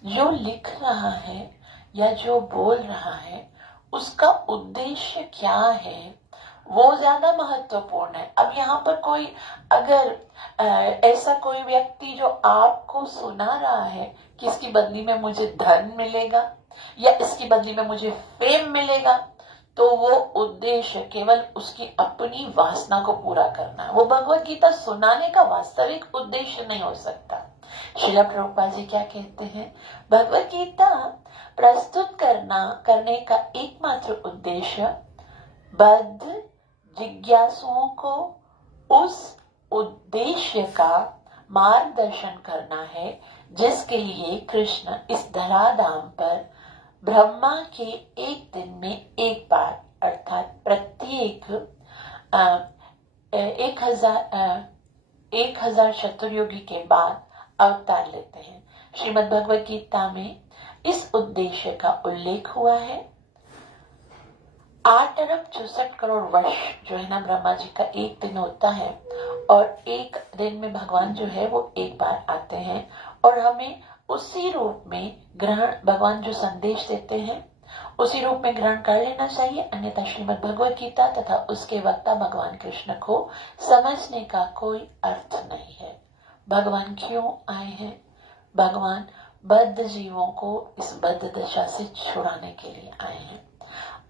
जो लिख रहा है या जो बोल रहा है उसका उद्देश्य क्या है, वो ज्यादा महत्वपूर्ण है। अब यहाँ पर कोई अगर ऐसा कोई व्यक्ति जो आपको सुना रहा है कि इसकी बदली में मुझे धन मिलेगा या इसकी बदली में मुझे फेम मिलेगा, तो वो उद्देश्य केवल उसकी अपनी वासना को पूरा करना है। वो भगवत गीता सुनाने का वास्तविक उद्देश्य नहीं हो सकता। श्रील प्रभुपाद जी क्या कहते हैं? भगवत गीता प्रस्तुत करने का एकमात्र उद्देश्य बद्ध जिज्ञासुओं को उस उद्देश्य का मार्गदर्शन करना है जिसके लिए कृष्ण इस धराधाम पर ब्रह्मा के एक दिन में एक बार अर्थात प्रत्येक 1000 चतुर्युगी के बाद अवतार लेते हैं। श्रीमद् भगवद गीता में इस उद्देश्य का उल्लेख हुआ है। 8 अरब 64 करोड़ वर्ष जो है ना, ब्रह्मा जी का एक दिन होता है और एक दिन में भगवान जो है वो एक बार आते हैं और हमें उसी रूप में ग्रहण, भगवान जो संदेश देते हैं उसी रूप में ग्रहण कर लेना चाहिए। अन्यथा श्रीमद् भगवद गीता तथा उसके वक्ता भगवान कृष्ण को समझने का कोई अर्थ नहीं है। भगवान क्यों आए हैं? भगवान बद्ध जीवों को इस बद्ध दशा से छुड़ाने के लिए आए हैं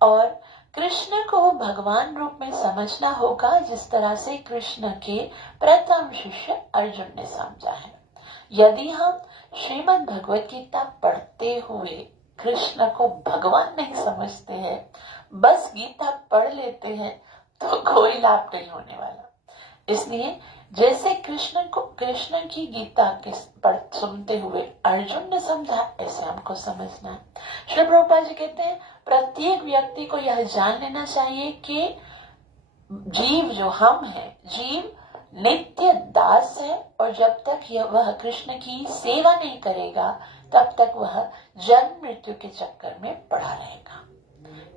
और कृष्ण को भगवान रूप में समझना होगा जिस तरह से कृष्ण के प्रथम शिष्य अर्जुन ने समझा है। यदि हम श्रीमद् भगवद गीता पढ़ते हुए कृष्ण को भगवान नहीं समझते हैं, बस गीता पढ़ लेते हैं, तो कोई लाभ नहीं होने वाला। इसलिए जैसे कृष्ण की गीता सुनते हुए अर्जुन ने समझा, ऐसे हमको समझना है। श्री प्रभुपाद जी कहते हैं प्रत्येक व्यक्ति को यह जान लेना चाहिए कि जीव जो हम हैं, जीव नित्य दास है और जब तक वह कृष्ण की सेवा नहीं करेगा तब तक वह जन्म मृत्यु के चक्कर में पड़ा रहेगा।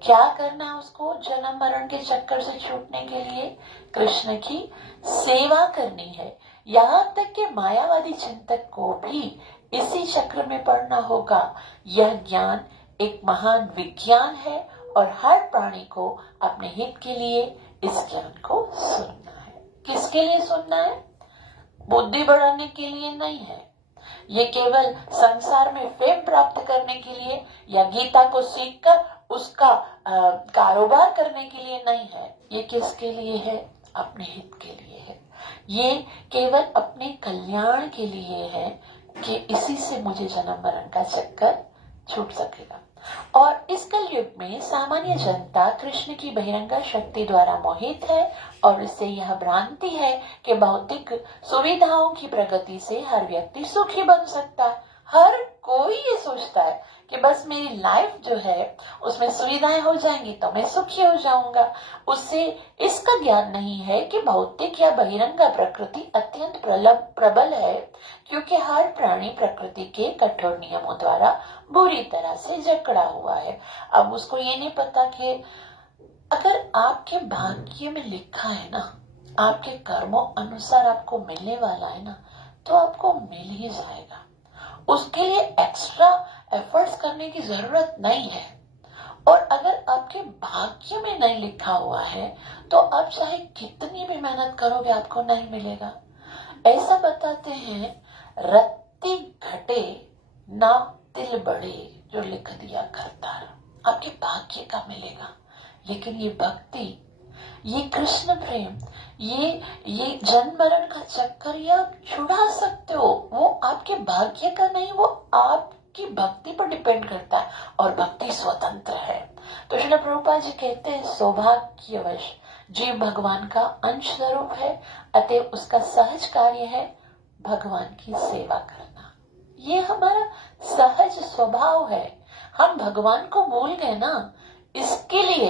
क्या करना है उसको जन्म मरण के चक्कर से छूटने के लिए? कृष्ण की सेवा करनी है। यहाँ तक कि मायावादी चिंतक को भी इसी चक्र में पड़ना होगा। यह ज्ञान एक महान विज्ञान है और हर प्राणी को अपने हित के लिए इस ज्ञान को सुनना है। किसके लिए सुनना है? बुद्धि बढ़ाने के लिए नहीं है। ये केवल संसार में फेम प्राप्त करने के लिए या गीता को सीखकर उसका कारोबार करने के लिए नहीं है। ये किसके लिए है? अपने हित के लिए है। ये केवल अपने कल्याण के लिए है कि इसी से मुझे जन्म मरण का चक्कर छूट सकेगा। और इस कलयुग में सामान्य जनता कृष्ण की बहिरंगा शक्ति द्वारा मोहित है और इससे यह भ्रांति है कि भौतिक सुविधाओं की प्रगति से हर व्यक्ति सुखी बन सकता है। हर कोई ये सोचता है कि बस मेरी लाइफ जो है उसमें सुविधाएं हो जाएंगी तो मैं सुखी हो जाऊंगा। उससे इसका ज्ञान नहीं है कि भौतिक या बहिरंगा प्रकृति अत्यंत प्रबल है, क्योंकि हर प्राणी प्रकृति के कठोर नियमों द्वारा बुरी तरह से जकड़ा हुआ है। अब उसको ये नहीं पता कि अगर आपके भाग्य में लिखा है ना, आपके कर्मों अनुसार आपको मिलने वाला है ना, तो आपको मिल ही जाएगा। उसके लिए एक्स्ट्रा एफर्ट्स करने की जरूरत नहीं है। और अगर आपके भाग्य में नहीं लिखा हुआ है तो आप चाहे कितनी भी मेहनत करोगे आपको नहीं मिलेगा। ऐसा बताते हैं, रत्ती घटे ना तिल बड़े, जो लिख दिया करतार, आपके भाग्य का मिलेगा। लेकिन ये भक्ति, ये कृष्ण प्रेम, ये जन्म मरण का चक्कर, ये आप छुड़ा सकते हो। वो आपके भाग्य का नहीं, वो आपकी भक्ति पर डिपेंड करता है, और भक्ति स्वतंत्र है। तो श्रील प्रभुपाद जी कहते हैं, सौभाग्यवश जीव भगवान का अंश स्वरूप है, अतः उसका सहज कार्य है भगवान की सेवा करना। ये हमारा सहज स्वभाव है। हम भगवान को भूल गए ना, इसके लिए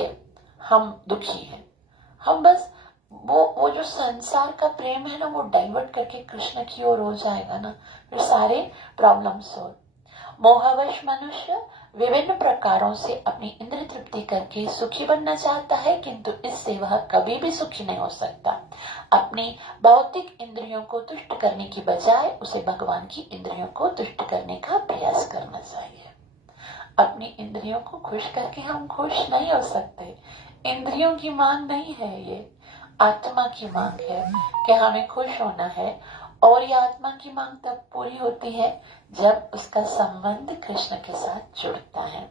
हम दुखी हैं। हम बस वो जो संसार का प्रेम है ना, वो डाइवर्ट करके कृष्ण की ओर हो जाएगा ना, फिर सारे प्रॉब्लम सोल्व। मोहवश मनुष्य विभिन्न प्रकारों से अपनी इंद्रिय तृप्ति करके सुखी बनना चाहता है, किंतु इससे वह कभी भी सुखी नहीं हो सकता। अपनी भौतिक इंद्रियों को तुष्ट करने की बजाय उसे भगवान की इंद्रियों को तुष्ट करने का प्रयास करना चाहिए। अपनी इंद्रियों को खुश करके हम खुश नहीं हो सकते। इंद्रियों की मांग नहीं है, ये आत्मा की मांग है कि हमें खुश होना है। और ये आत्मा की मांग तब पूरी होती है जब उसका संबंध कृष्ण के साथ जुड़ता है।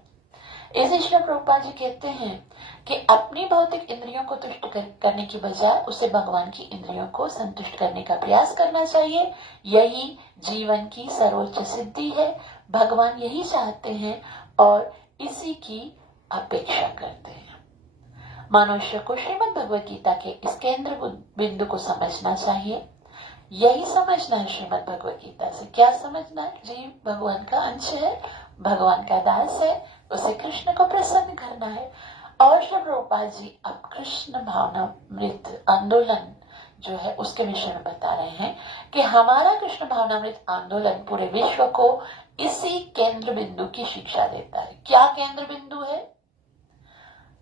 इसे श्रील प्रभुपाद जी कहते हैं कि अपनी भौतिक इंद्रियों को तुष्ट करने की बजाय उसे भगवान की इंद्रियों को संतुष्ट करने का प्रयास करना चाहिए। यही जीवन की सर्वोच्च सिद्धि है। भगवान यही चाहते हैं और इसी की अपेक्षा करते हैं। मनुष्य को श्रीमद् भगवद गीता के इस केंद्र बिंदु को समझना चाहिए। यही समझना है श्रीमद् भगवद गीता से। क्या समझना है? जीव भगवान का अंश है, भगवान का दास है, उसे कृष्ण को प्रसन्न करना है। और श्री प्रभुपाद जी अब कृष्ण भावनामृत आंदोलन जो है उसके विषय में बता रहे हैं कि हमारा कृष्ण भावनामृत आंदोलन पूरे विश्व को इसी केंद्र बिंदु की शिक्षा देता है। क्या केंद्र बिंदु है?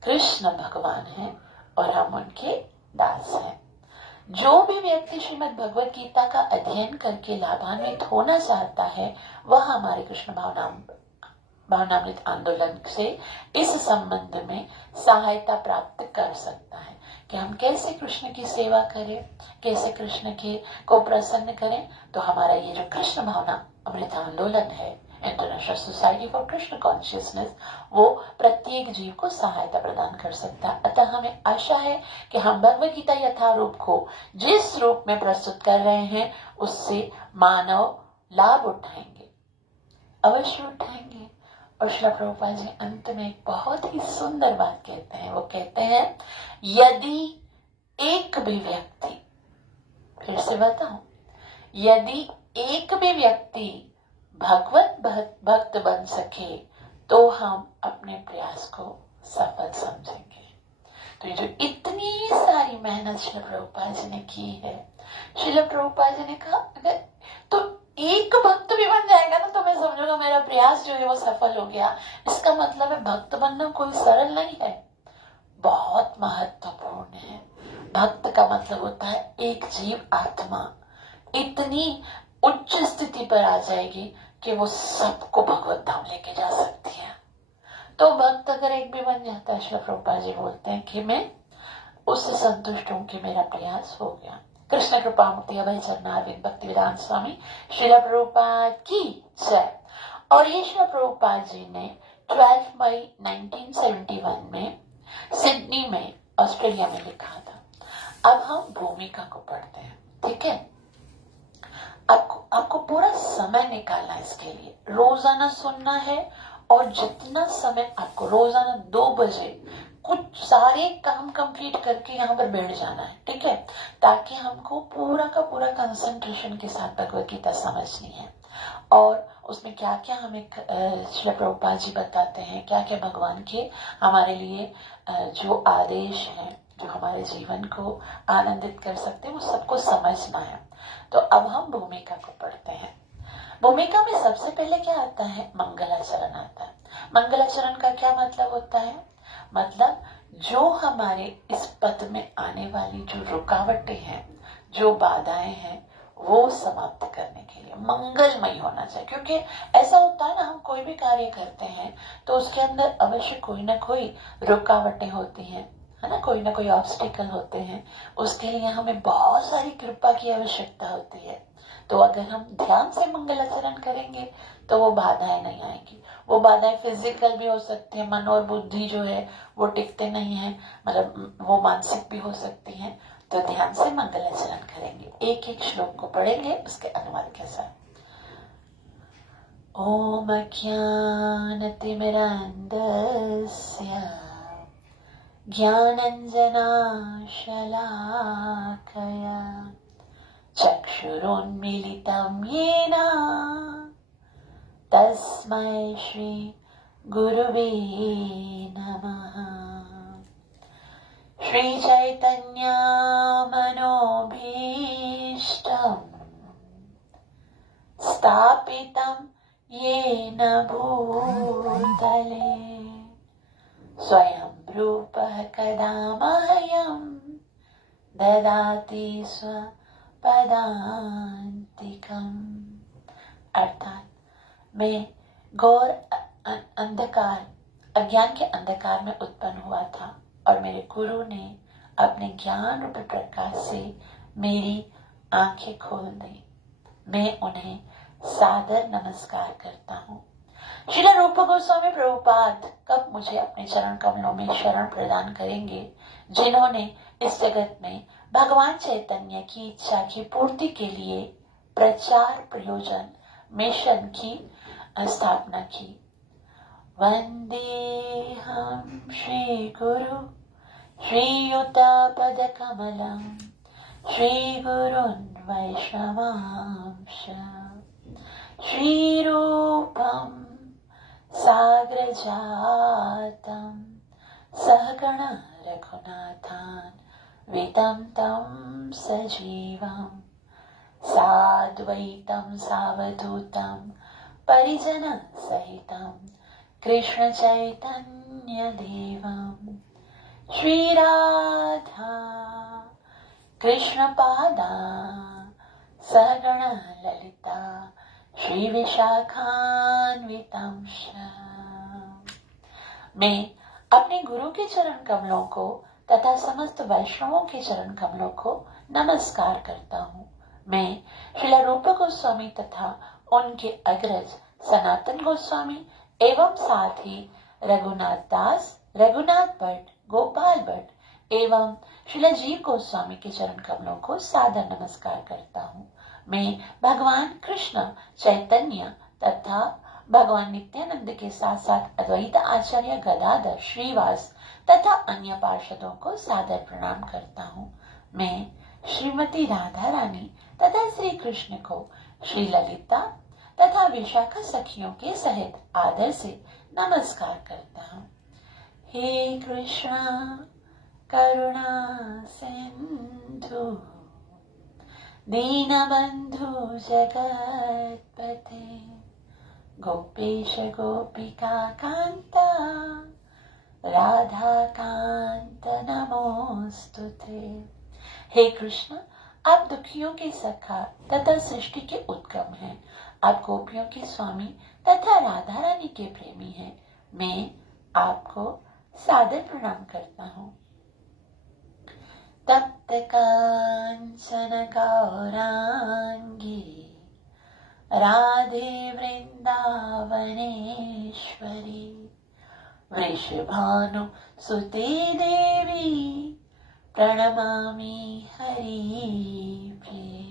कृष्ण भगवान है और हम उनके दास हैं। जो भी व्यक्ति श्रीमद् भगवद गीता का अध्ययन करके लाभान्वित होना चाहता है, वह हमारे कृष्ण भावनामृत आंदोलन से इस संबंध में सहायता प्राप्त कर सकता है कि हम कैसे कृष्ण की सेवा करें, कैसे कृष्ण के को प्रसन्न करें। तो हमारा ये जो कृष्ण भावनामृत आंदोलन है, international society for Krishna consciousness, वो प्रत्येक जीव को सहायता प्रदान कर सकता है। अतः हमें आशा है कि हम भगवद गीता यथारूप को जिस रूप में प्रस्तुत कर रहे हैं उससे मानव लाभ उठाएंगे, अवश्य उठाएंगे। और श्रील प्रभुपाद जी अंत में एक बहुत ही सुंदर बात कहते हैं। वो कहते हैं, यदि एक भी व्यक्ति, फिर से बताऊं, यदि एक भी व्यक्ति भगवत भक्त बन सके तो हम अपने प्रयास को सफल समझेंगे। तो ये जो इतनी सारी मेहनत श्रील प्रभुपाद जी ने की है, श्रील प्रभुपाद जी ने कहा अगर तो एक भक्त भी बन जाएगा ना तो मैं समझूंगा मेरा प्रयास जो है वो सफल हो गया। इसका मतलब है भक्त बनना कोई सरल नहीं है, बहुत महत्वपूर्ण है। भक्त का मतलब होता है एक जीव आत्मा इतनी उच्च स्थिति पर आ जाएगी कि वो सबको भगवत धाम लेके जा सकती है। तो भक्त अगर एक भी बन जाता है, श्री प्रभुपाद जी बोलते हैं कि मैं उससे संतुष्ट हूं कि मेरा प्रयास हो गया। कृष्ण कृपा मुक्ति अभय चरणारविंद भक्ति वेदांत स्वामी श्रील प्रभुपाद की जय। और ये श्री प्रभुपाद जी ने 12 मई 1971 में सिडनी में ऑस्ट्रेलिया में लिखा था। अब हम भूमिका को पढ़ते हैं, ठीक है। आपको पूरा समय निकालना है इसके लिए, रोजाना सुनना है। और जितना समय आपको रोजाना 2 बजे कुछ सारे काम कंप्लीट करके यहाँ पर बैठ जाना है, ठीक है, ताकि हमको पूरा का पूरा कंसंट्रेशन के साथ भगवद गीता समझनी है। और उसमें क्या क्या हमें श्री प्रभुपाद जी बताते हैं, क्या क्या भगवान के हमारे लिए जो आदेश हैं जो हमारे जीवन को आनंदित कर सकते हैं, वो सबको समझना है। तो अब हम भूमिका को पढ़ते हैं। भूमिका में सबसे पहले क्या आता है? मंगलाचरण आता है। मंगलाचरण का क्या मतलब होता है? मतलब जो हमारे इस पथ में आने वाली जो रुकावटें हैं, जो बाधाएं हैं, वो समाप्त करने के लिए मंगलमय होना चाहिए। क्योंकि ऐसा होता है ना, हम कोई भी कार्य करते हैं तो उसके अंदर अवश्य कोई ना कोई रुकावटें होती हैं, है ना, कोई ना कोई ऑब्स्टिकल होते हैं। उसके लिए हमें बहुत सारी कृपा की आवश्यकता होती है। तो अगर हम ध्यान से मंगलाचरण करेंगे तो वो बाधाएं नहीं आएंगी। वो बाधाएं फिजिकल भी हो सकती है, मन और बुद्धि जो है वो टिकते नहीं है, मतलब वो मानसिक भी हो सकती हैं। तो ध्यान से मंगलाचरण करेंगे। एक एक श्लोक को पढ़ेंगे उसके अनुवाद के साथ। ओम अज्ञानतिमिरान्धस्य ज्ञानञ्जनाशलाकया चक्षुरुन्मीलितं येन तस्मै श्री गुरुवे नमः। श्री चैतन्य मनोभीष्टं स्थापितं येन भूतले स्वयं रूपः कदा मह्यं ददाति स्वपदान्तिकम्। अर्थात मैं घोर अंधकार, अज्ञान के अंधकार में उत्पन्न हुआ था और मेरे गुरु ने अपने ज्ञान रूपी प्रकाश से मेरी आंखें खोल दी। मैं उन्हें सादर नमस्कार करता हूँ। श्रील रूप गोस्वामी प्रभुपाद कब मुझे अपने चरण कमलों में शरण प्रदान करेंगे, जिन्होंने इस जगत में भगवान चैतन्य की इच्छा की पूर्ति के लिए प्रचार प्रयोजन मिशन की स्थापना की। वंदेहं श्री गुरु श्रीयुतापद कमलं श्रीगुरुन् वैष्णवांश श्रीरूपं साग्रजातं सहगण रघुनाथान्वितं तं सजीवं साद्वैतं सावधूतं परिजन सहितं कृष्ण चैतन्य देवं श्रीराधा कृष्ण पादा सहगण ललिता श्री विशाखान्वितं। मैं अपने गुरु के चरण कमलों को तथा समस्त वैष्णवों के चरण कमलों को नमस्कार करता हूँ। मैं श्रील रूप गोस्वामी तथा उनके अग्रज सनातन गोस्वामी एवं साथ ही रघुनाथ दास, रघुनाथ भट्ट, गोपाल भट्ट एवं श्रील जीव गोस्वामी के चरण कमलों को सादर नमस्कार करता हूँ। मैं भगवान कृष्ण चैतन्य तथा भगवान नित्यानंद के साथ साथ अद्वैत आचार्य गदाधर श्रीवास तथा अन्य पार्षदों को सादर प्रणाम करता हूँ। मैं श्रीमती राधा रानी तथा श्री कृष्ण को श्री ललिता तथा विशाखा सखियों के सहित आदर से नमस्कार करता हूँ। हे कृष्णा करुणा सिंधु दीनबंधु जगत्पते गोपेश गोपिका कांता राधा कांत नमोस्तुते। हे कृष्ण, आप दुखियों के सखा तथा सृष्टि के उद्गम हैं। आप गोपियों के स्वामी तथा राधा रानी के प्रेमी हैं। मैं आपको सादर प्रणाम करता हूँ। तप्त कांचन गौरांगी राधे वृंदावनेश्वरी वृषभानु सुते देवी प्रणमामि हरिप्रिये।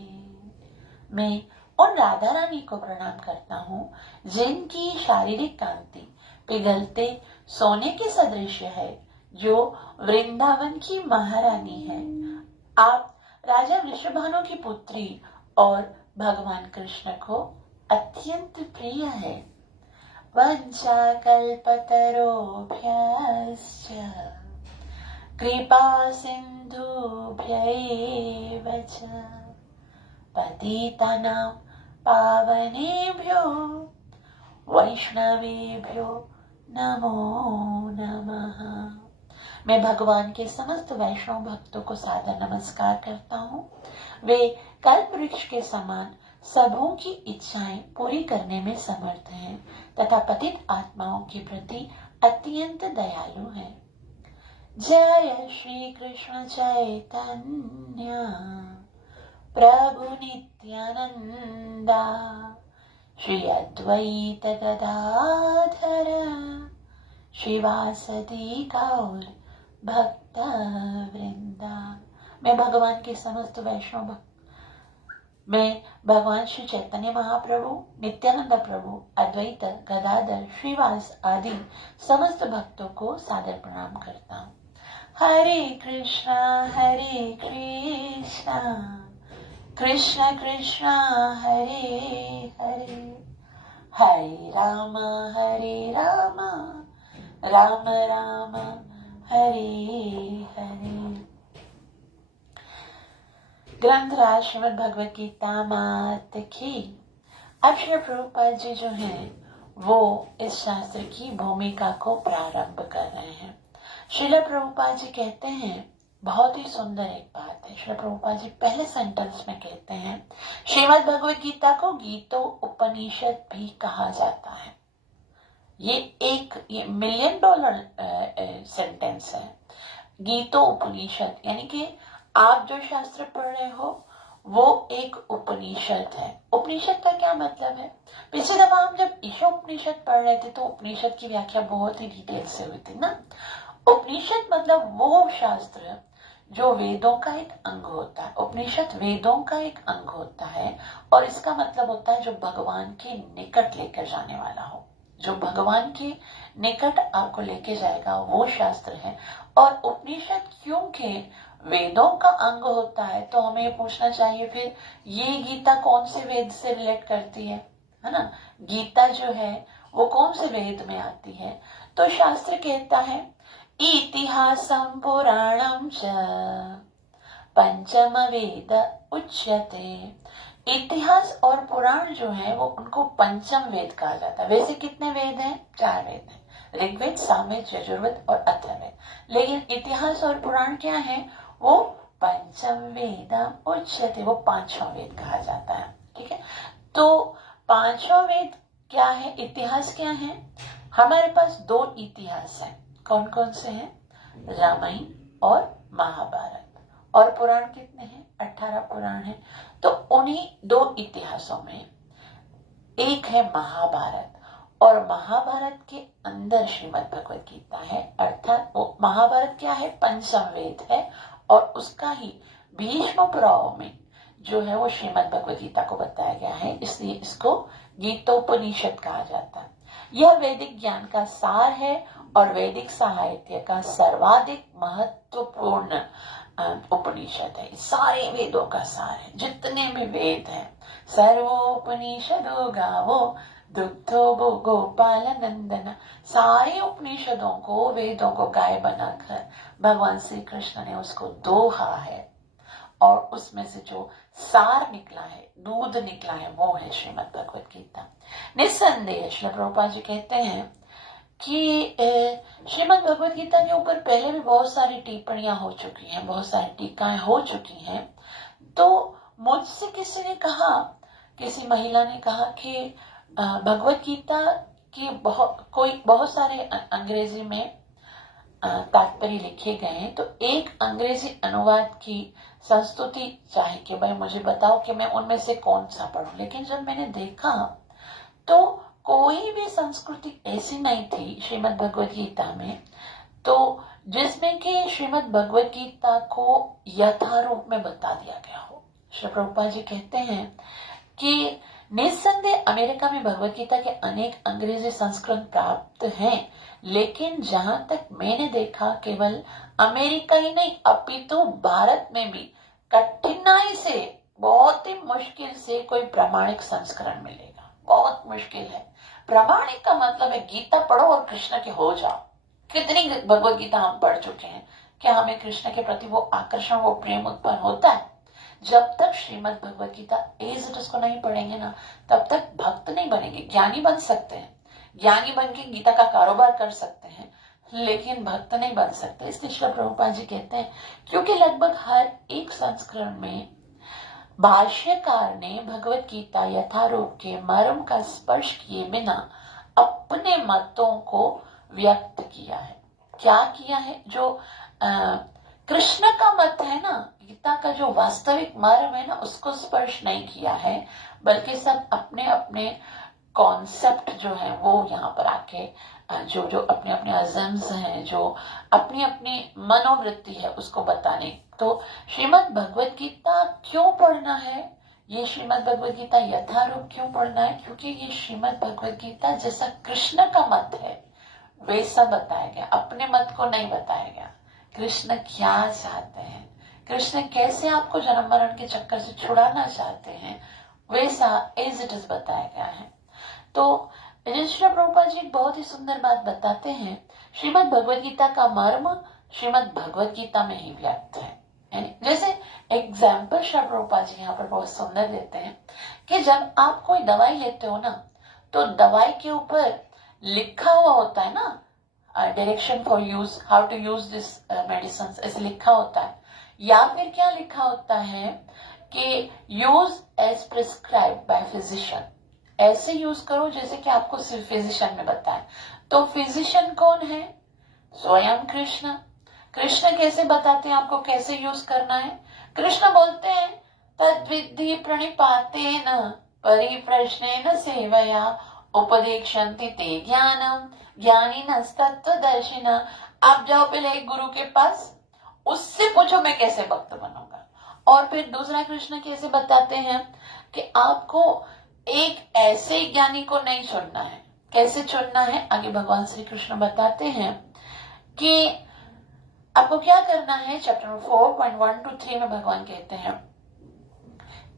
मैं उन राधा रानी को प्रणाम करता हूँ जिनकी शारीरिक कांति पिघलते सोने के सदृश है, जो वृंदावन की महारानी है। आप राजा वृषभानु की पुत्री और भगवान कृष्ण को अत्यंत प्रिय है। वंशाकल्पतरोभ्यश्च कृपा सिन्धुभ्यैव च पतितानां पावनेभ्यो वैष्णवेभ्यो नमो नमः। मैं भगवान के समस्त वैष्णव भक्तों को सादर नमस्कार करता हूँ। वे कल्प वृक्ष के समान सबों की इच्छाएं पूरी करने में समर्थ हैं तथा पतित आत्माओं के प्रति अत्यंत दयालु हैं। जय श्री कृष्ण चैतन्य प्रभु नित्यानंदा श्री अद्वैत गदाधर श्रीवासदि गौर भक्त वृंदा। मैं भगवान के समस्त वैष्णव भक्त, मैं भगवान श्री चैतन्य महाप्रभु, नित्यानंद प्रभु, अद्वैत गदाधर, श्रीवास आदि समस्त भक्तों को सादर प्रणाम करता हूँ। हरे कृष्णा कृष्ण कृष्ण हरे हरे, हरे राम राम राम हरे हरे। ग्रंथराज श्रीमद् भगवत गीता मात की। अब श्री प्रभुपाद जी जो हैं वो इस शास्त्र की भूमिका को प्रारंभ कर रहे हैं। श्रील प्रभुपाद जी कहते हैं, बहुत ही सुंदर एक बात है। श्रील प्रभुपाद जी पहले सेंटेंस में कहते हैं, श्रीमद् भगवत गीता को गीतो उपनिषद भी कहा जाता है। ये $1 मिलियन सेंटेंस है। गीतो उपनिषद यानी कि आप जो शास्त्र पढ़ रहे हो वो एक उपनिषद है। उपनिषद का क्या मतलब है? पिछली दफा हम जब ईशा उपनिषद पढ़ रहे थे तो उपनिषद की व्याख्या बहुत ही डिटेल से हुई थी ना। उपनिषद मतलब वो शास्त्र जो वेदों का एक अंग होता है। उपनिषद वेदों का एक अंग होता है और इसका मतलब होता है जो भगवान के निकट लेकर जाने वाला हो, जो भगवान के निकट आपको लेके जाएगा, वो शास्त्र है। और उपनिषद क्योंकि वेदों का अंग होता है तो हमें ये पूछना चाहिए फिर ये गीता कौन से वेद से रिलेट करती है ना? गीता जो है वो कौन से वेद में आती है? तो शास्त्र कहता है, इतिहासं पुराणं च पंचम वेद उच्यते। इतिहास और पुराण जो है वो उनको पंचम वेद कहा जाता है। वैसे कितने वेद हैं? 4 वेद हैं, ऋग्वेद, सामवेद, यजुर्वेद और अथर्ववेद। लेकिन इतिहास और पुराण क्या है? वो पंचम वेदम उच्यते, वो 5वां वेद कहा जाता है। ठीक है, तो 5वां वेद क्या है? इतिहास क्या है? हमारे पास 2 इतिहास हैं। कौन कौन से हैं? रामायण और महाभारत। और पुराण कितने हैं? 18 पुराण हैं। तो उन्हीं 2 इतिहासों में एक है महाभारत, और महाभारत के अंदर श्रीमद् भगवत गीता है। अर्थात वो महाभारत क्या है? पंचम वेद है और उसका ही भीष्म पर्व में जो है वो श्रीमद् भगवत गीता को बताया गया है, इसलिए इसको गीतोपनिषद कहा जाता है। यह वैदिक ज्ञान का सार है और वैदिक साहित्य का सर्वाधिक महत्वपूर्ण उपनिषद है। सारे वेदों का सार है, जितने भी वेद हैं। सर्वोपनिषदो गावो दुग्धो गोपाल नंदन। सारे उपनिषदों को, वेदों को गाय बनाकर भगवान श्री कृष्ण ने उसको दोहा है और उसमें से जो सार निकला है, दूध निकला है, वो है श्रीमद् भगवत गीता। निस्संदेह श्री प्रभुपाद जी कहते हैं कि श्रीमद् भगवत गीता के ऊपर पहले भी बहुत सारी टिप्पणियां हो चुकी हैं, बहुत सारी टीकाएं हो चुकी हैं। तो मुझसे किसी ने कहा, किसी महिला ने कहा कि भगवत गीता के बहुत सारे अंग्रेजी में तात्पर्य लिखे गए हैं, तो एक अंग्रेजी अनुवाद की संस्तुति चाहे कि भाई मुझे बताओ कि मैं उनमें से कौन सा पढ़ूं। लेकिन जब मैंने देखा तो कोई भी संस्कृति ऐसी नहीं थी श्रीमद् भगवत गीता में तो जिसमें कि श्रीमद् भगवत गीता को यथारूप में बता दिया गया हो। श्री प्रभुपाद जी कहते हैं कि निस्संदेह अमेरिका में भगवत गीता के अनेक अंग्रेजी संस्करण प्राप्त हैं, लेकिन जहां तक मैंने देखा केवल अमेरिका ही नहीं अपितु भारत में भी कठिनाई से, बहुत ही मुश्किल से कोई प्रामाणिक संस्करण मिलेगा। बहुत मुश्किल है। प्रामाणिक का मतलब है गीता पढ़ो और कृष्ण के हो जाओ। कितनी भगवत गीता हम पढ़ चुके हैं, क्या हमें कृष्ण के प्रति वो आकर्षण, वो प्रेम उत्पन्न होता है? जब तक श्रीमद् भगवत गीता एज इट इसको नहीं पढ़ेंगे ना, तब तक भक्त नहीं बनेंगे। ज्ञानी बन सकते हैं, ज्ञानी बन के गीता का कारोबार कर सकते हैं, लेकिन भक्त नहीं बन सकते। इसलिए श्री प्रभुपाद जी कहते हैं क्योंकि लगभग हर एक संस्करण में भाष्यकार ने भगवत गीता यथारूप के मर्म का स्पर्श किए बिना अपने मतों को व्यक्त किया है। क्या किया है? जो कृष्ण का मत है ना, गीता का जो वास्तविक मर्म है ना, उसको स्पर्श नहीं किया है, बल्कि सब अपने अपने कॉन्सेप्ट जो है वो यहाँ पर आके जो जो अपने अपने अजम्स हैं, जो अपनी अपनी मनोवृत्ति है, उसको बताने। तो श्रीमद् भगवत गीता क्यों पढ़ना है? ये श्रीमद् भगवत गीता यथारूप क्यों पढ़ना है? क्योंकि ये श्रीमद् भगवत गीता जैसा कृष्ण का मत है वैसा बताया गया, अपने मत को नहीं बताया गया। कृष्ण क्या चाहते हैं, कृष्ण कैसे आपको जन्म मरण के चक्कर से छुड़ाना चाहते हैं, वैसा एज इट इज बताया गया है। तो श्री प्रभुपाद जी बहुत ही सुंदर बात बताते हैं, श्रीमद् भगवत गीता का मर्म श्रीमद् भगवत गीता में ही व्यक्त है। जैसे एग्जाम्पल श्री प्रभुपाद जी यहाँ पर बहुत सुंदर देते हैं कि जब आप कोई दवाई लेते हो ना, तो दवाई के ऊपर लिखा हुआ होता है ना, direction for use, how to use this medicine, ऐसे लिखा होता है। या फिर क्या लिखा होता है कि use as prescribe by physician, ऐसे यूज करो जैसे कि आपको फिजिशियन ने बताया। तो फिजिशियन कौन है? स्वयं कृष्ण। कृष्ण कैसे बताते हैं आपको कैसे यूज करना है? कृष्ण बोलते हैं तद्विद्धि प्रणिपातेन परिप्रश्नेन सेवया उपदेक्षन्ति ते ज्ञानम ज्ञानिनस्तत्त्वदर्शिन। आप जाओ पहले एक गुरु के पास, उससे पूछो मैं कैसे भक्त बनूंगा। और फिर दूसरा कृष्ण कैसे बताते हैं कि आपको एक ऐसे ज्ञानी को नहीं चुनना है। कैसे चुनना है आगे भगवान श्री कृष्ण बताते हैं कि आपको क्या करना है। चैप्टर 4.1 to 3 में भगवान कहते हैं,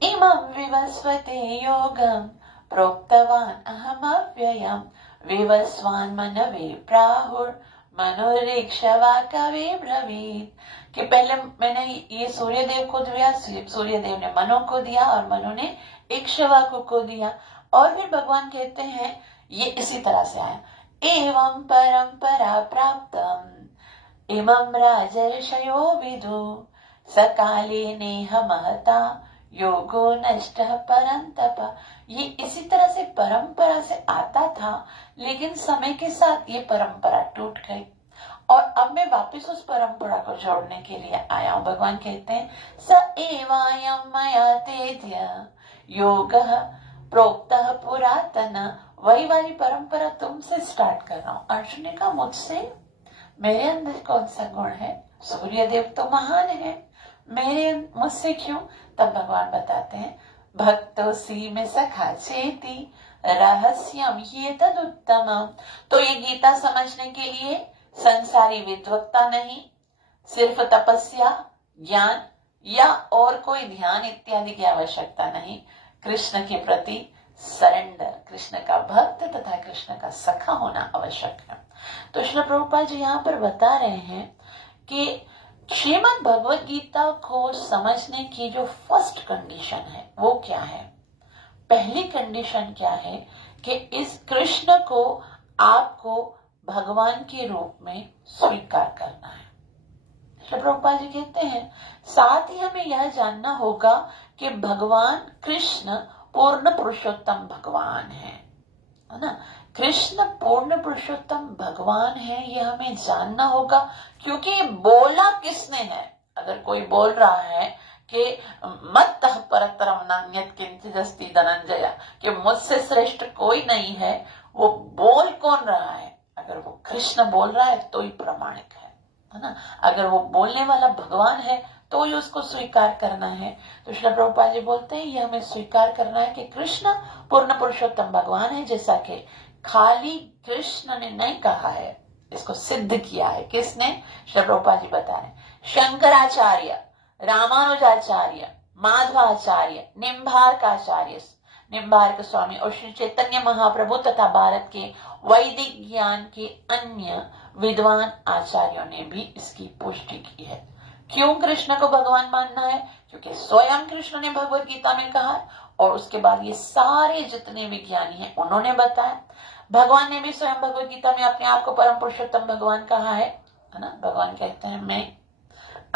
इमं विवस्वते योगम प्रोक्तवान अहमव्ययम् विवस्वान् मनवे प्राहुर मनोरीक्षवा कवि ब्रवीत। कि पहले मैंने ये सूर्यदेव को दिया, सूर्यदेव ने मनो को दिया और मनो ने इक्षवा को दिया। और फिर भगवान कहते हैं ये इसी तरह से आया, एवं परंपरा प्राप्तम इमं राजर्षयो विदु सकाले नेह महता योगो नष्ट परंतप। ये इसी तरह से परंपरा से आता था, लेकिन समय के साथ ये परंपरा टूट गई और अब मैं वापस उस परंपरा को जोड़ने के लिए आया हूं। भगवान कहते हैं स एवायं मया तेज्य योगः प्रोक्तः पुरातन। वही वाली परंपरा तुमसे स्टार्ट कर रहा हूं। अर्जुन ने कहा मुझसे, मेरे अंदर कौन सा गुण है? सूर्यदेव तो महान है, मेरे मुझसे क्यों? तब भगवान बताते हैं भक्तोसी में सखा चेती रहस्यम ये तदुत्तम। तो ये गीता समझने के लिए संसारी विद्वत्ता नहीं, सिर्फ तपस्या, ज्ञान या और कोई ध्यान इत्यादि की आवश्यकता नहीं। कृष्ण के प्रति सरेंडर, कृष्ण का भक्त तथा कृष्ण का सखा होना आवश्यक है। तो श्री प्रभुपाद जी यहाँ पर बता रहे हैं कि श्रीमद् भगवत गीता को समझने की जो फर्स्ट कंडीशन है वो क्या है? पहली कंडीशन क्या है कि इस कृष्ण को आपको भगवान के रूप में स्वीकार करना है। श्री प्रभुपाद जी कहते हैं साथ ही हमें यह जानना होगा कि भगवान कृष्ण पूर्ण पुरुषोत्तम भगवान है ना। कृष्ण पूर्ण पुरुषोत्तम भगवान है, यह हमें जानना होगा, क्योंकि बोला किसने है? अगर कोई बोल रहा है कि मत्तः परतरम नान्यत् किंचित् अस्ति धनंजय, कि मुझसे श्रेष्ठ कोई नहीं है, वो बोल कौन रहा है? अगर वो कृष्ण बोल रहा है तो ही प्रामाणिक है ना। अगर वो बोलने वाला भगवान है तो ही उसको स्वीकार करना है। तो श्री प्रभुपाद जी बोलते हैं ये हमें स्वीकार करना है कि कृष्ण पूर्ण पुरुषोत्तम भगवान है। जैसा कि खाली कृष्ण ने नहीं कहा है, इसको सिद्ध किया है किसने? श्री प्रभुपाद जी बता रहे, शंकराचार्य, रामानुजाचार्य, माधवाचार्य, निम्बार्काचार्य, निम्बार्क स्वामी और श्री चैतन्य महाप्रभु तथा भारत के वैदिक ज्ञान के अन्य विद्वान आचार्यों ने भी इसकी पुष्टि की है। क्यों कृष्ण को भगवान मानना है? क्योंकि स्वयं कृष्ण ने भगवत गीता में कहा और उसके बाद ये सारे जितने विज्ञानी हैं उन्होंने बताया। भगवान ने भी स्वयं भगवत गीता में अपने आप को परम पुरुषोत्तम भगवान कहा है ना। भगवान कहते हैं मैं,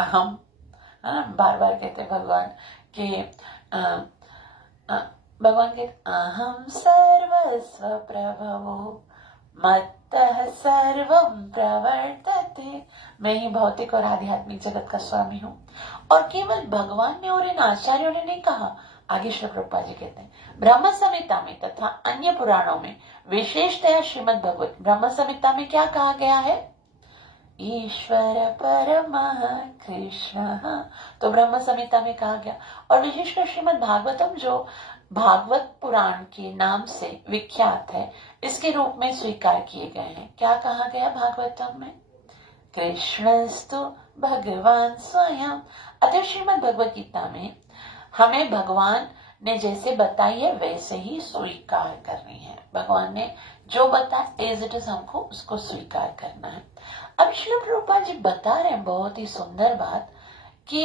अहम, है ना, बार बार कहते हैं भगवान कि भगवान के अहम सर्वस्व प्रभवो मत्तः सर्वं प्रवर्तते, मैं ही भौतिक और आध्यात्मिक जगत का स्वामी हूँ। और केवल भगवान ने और इन आचार्यों ने नहीं कहा, आगे श्री प्रभुपाद जी कहते हैं ब्रह्म संहिता में तथा अन्य पुराणों में, विशेषतया श्रीमद् भगवत ब्रह्म संहिता में क्या कहा गया है, ईश्वर परमः कृष्ण, तो ब्रह्म संहिता में कहा गया। और विशेषकर श्रीमद् भागवतम जो भागवत पुराण के नाम से विख्यात है, इसके रूप में स्वीकार किए गए हैं। क्या कहा गया भागवतम में, कृष्णस्तु भगवान स्वयं। अतः श्रीमद् भगवत गीता में हमें भगवान ने जैसे बताई है वैसे ही स्वीकार करनी है। भगवान ने जो बताया एज इट इज हमको उसको स्वीकार करना है। अब श्री प्रभुपाद जी बता रहे हैं बहुत ही सुंदर बात कि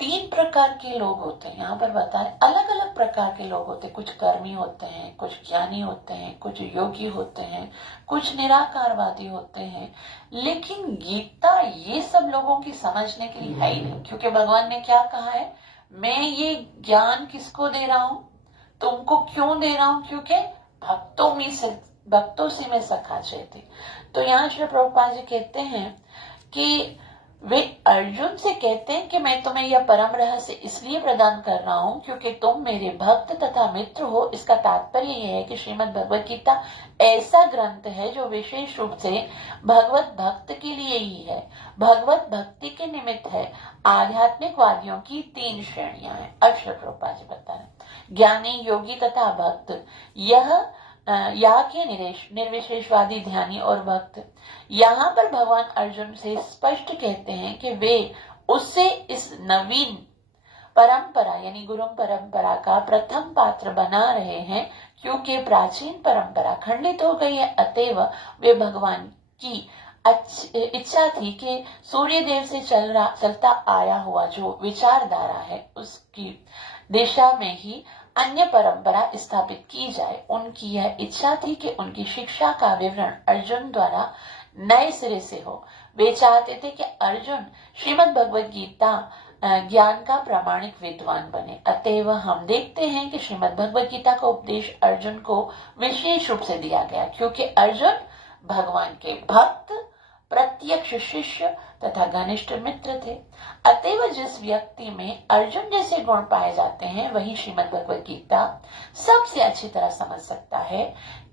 3 प्रकार के लोग होते हैं। यहाँ पर बता रहे अलग अलग प्रकार के लोग होते हैं, कुछ कर्मी होते हैं, कुछ ज्ञानी होते हैं, कुछ योगी होते हैं, कुछ निराकारवादी होते हैं। लेकिन गीता ये सब लोगों की समझने के लिए है ही नहीं, क्योंकि भगवान ने क्या कहा है, मैं ये ज्ञान किसको दे रहा हूं, तुमको क्यों दे रहा हूं, क्योंकि भक्तों से मैं सखा चाहती। तो यहाँ श्री प्रभुपाद जी कहते हैं कि वे अर्जुन से कहते हैं कि मैं तुम्हें यह परम रहस्य इसलिए प्रदान कर रहा हूं क्योंकि तुम मेरे भक्त तथा मित्र हो। इसका तात्पर्य यह है कि श्रीमद् भगवत गीता ऐसा ग्रंथ है जो विशेष रूप से भगवत भक्त के लिए ही है, भगवत भक्ति के निमित्त है। आध्यात्मिक वादियों की 3 श्रेणियां हैं। अक्षर प्रभुपाद जी बता रहे, ज्ञानी, योगी तथा भक्त। यहाँ के निर्विशेषवादी, ध्यानी और भक्त। यहाँ पर भगवान अर्जुन से स्पष्ट कहते हैं कि वे उससे इस नवीन परंपरा यानी गुरु परंपरा का प्रथम पात्र बना रहे हैं, क्योंकि प्राचीन परंपरा खंडित हो गई है। अतएव वे भगवान की इच्छा थी कि सूर्य देव से चलता आया हुआ जो विचारधारा है उसकी दिशा में ही अन्य परंपरा स्थापित की जाए। उनकी यह इच्छा थी कि उनकी शिक्षा का विवरण अर्जुन द्वारा नए सिरे से हो। वे चाहते थे कि अर्जुन श्रीमद् भगवद गीता ज्ञान का प्रामाणिक विद्वान बने। अतएव हम देखते हैं कि श्रीमद् भगवद गीता का उपदेश अर्जुन को विशेष रूप से दिया गया, क्योंकि अर्जुन भगवान के भक्त, प्रत्यक्ष शिष्य तथा घनिष्ठ मित्र थे। अतएव जिस व्यक्ति में अर्जुन जैसे गुण पाए जाते हैं वही श्रीमद् भगवद गीता सबसे अच्छी तरह समझ सकता है।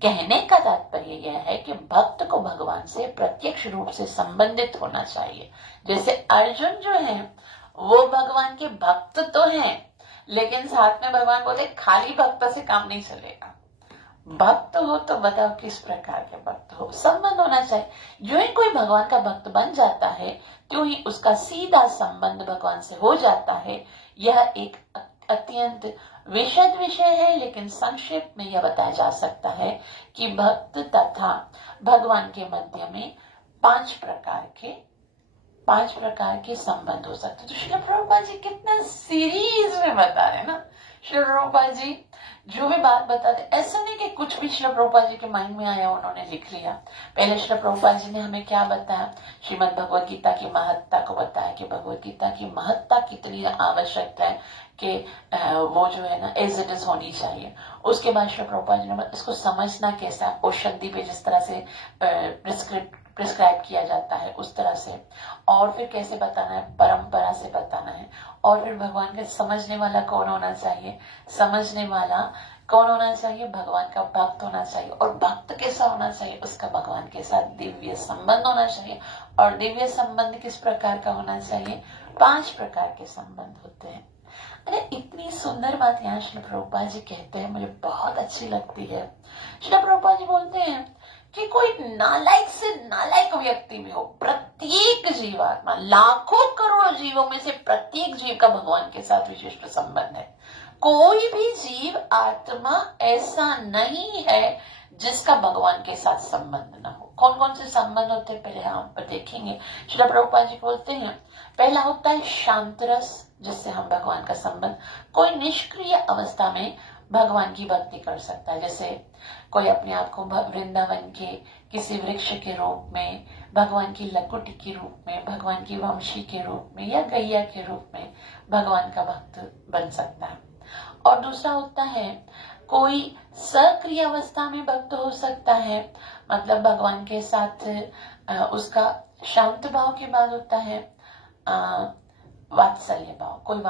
कहने का तात्पर्य यह है कि भक्त को भगवान से प्रत्यक्ष रूप से संबंधित होना चाहिए। जैसे अर्जुन जो है वो भगवान के भक्त तो हैं, लेकिन साथ में भगवान बोले खाली भक्त से काम नहीं चलेगा। भक्त हो तो बताओ किस प्रकार के भक्त हो, संबंध होना चाहिए। जो ही कोई भगवान का भक्त बन जाता है त्यों ही उसका सीधा संबंध भगवान से हो जाता है। यह एक अत्यंत विशद विषय है, लेकिन संक्षेप में यह बताया जा सकता है कि भक्त तथा भगवान के मध्य में 5 प्रकार के संबंध हो सकते। तो श्री प्रभुपाद जी कितना सीरीज में बता रहे हैं ना। श्री प्रभुपाद जी जो भी बात बताते, ऐसा नहीं कि कुछ भी श्री प्रभुपाद जी के माइंड में आया उन्होंने लिख लिया। पहले श्री प्रभुपाद जी ने हमें क्या बताया, श्रीमद् भगवद गीता की महत्ता को बताया कि भगवद गीता की महत्ता कितनी आवश्यकता है कि वो जो है ना एज इट इज होनी चाहिए। उसके बाद श्री प्रभुपाद जी ने इसको समझना कैसा, औषधि पे जिस तरह से प्रिस्क्राइब किया जाता है उस तरह से, और फिर कैसे बताना है, परंपरा से बताना है। और फिर भगवान के समझने वाला कौन होना चाहिए, समझने वाला कौन होना चाहिए, भगवान का भक्त होना चाहिए। और भक्त कैसा होना चाहिए, उसका भगवान के साथ दिव्य संबंध होना चाहिए। और दिव्य संबंध किस प्रकार का होना चाहिए, 5 प्रकार के संबंध होते हैं। अरे इतनी सुंदर बात यहाँ श्री प्रभुपाद जी कहते हैं, मुझे बहुत अच्छी लगती है। श्री प्रभुपाद जी बोलते हैं कि कोई नालायक से नालायक व्यक्ति भी हो, प्रत्येक जीवात्मा, लाखों करोड़ों जीवों में से प्रत्येक जीव का भगवान के साथ विशिष्ट संबंध है। कोई भी जीव आत्मा ऐसा नहीं है जिसका भगवान के साथ संबंध ना हो। कौन कौन से संबंध होते हैं पहले हम पर देखेंगे। श्री प्रभुपाद जी बोलते हैं पहला होता है शांत रस, जिससे हम भगवान का संबंध, कोई निष्क्रिय अवस्था में भगवान की भक्ति कर सकता है। जैसे कोई अपने आप को वृंदावन के किसी वृक्ष के रूप में, भगवान की लकुटी के रूप में, भगवान की वंशी के रूप में या गैया के रूप में भगवान का भक्त बन सकता है। और दूसरा होता है कोई सक्रिय अवस्था में भक्त हो सकता है, मतलब भगवान के साथ उसका शांत भाव के बाद होता है वात्सल्य भाव। कोई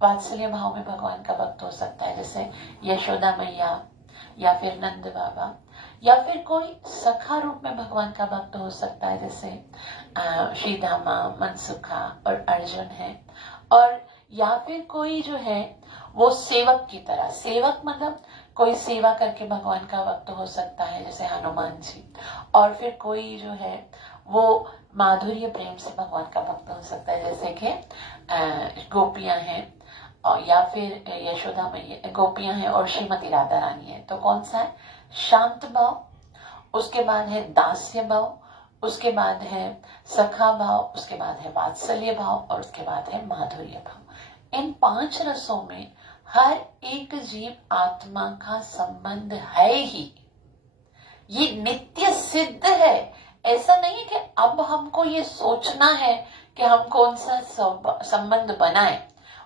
वात्सल्य भाव में भगवान का भक्त हो सकता है, जैसे यशोदा मैया या फिर नंद बाबा, या फिर कोई सखा रूप में भगवान का भक्त हो सकता है, जैसे श्रीदामा, मनसुखा और अर्जुन है। और या फिर कोई जो है वो सेवक की तरह, सेवक मतलब कोई सेवा करके भगवान का भक्त हो सकता है, जैसे हनुमान जी। और फिर कोई जो है वो माधुर्य प्रेम से भगवान का भक्त हो सकता है, जैसे कि गोपियां हैं और या फिर यशोदा मैया, गोपियां हैं और श्रीमती राधा रानी है। तो कौन सा है? शांत भाव, उसके बाद है दास्य भाव, उसके बाद है सखा भाव, उसके बाद है वात्सल्य भाव और उसके बाद है माधुर्य भाव। इन 5 रसों में हर एक जीव आत्मा का संबंध है ही, ये नित्य सिद्ध है। ऐसा नहीं है कि अब हमको ये सोचना है कि हम कौन सा संबंध बनाए,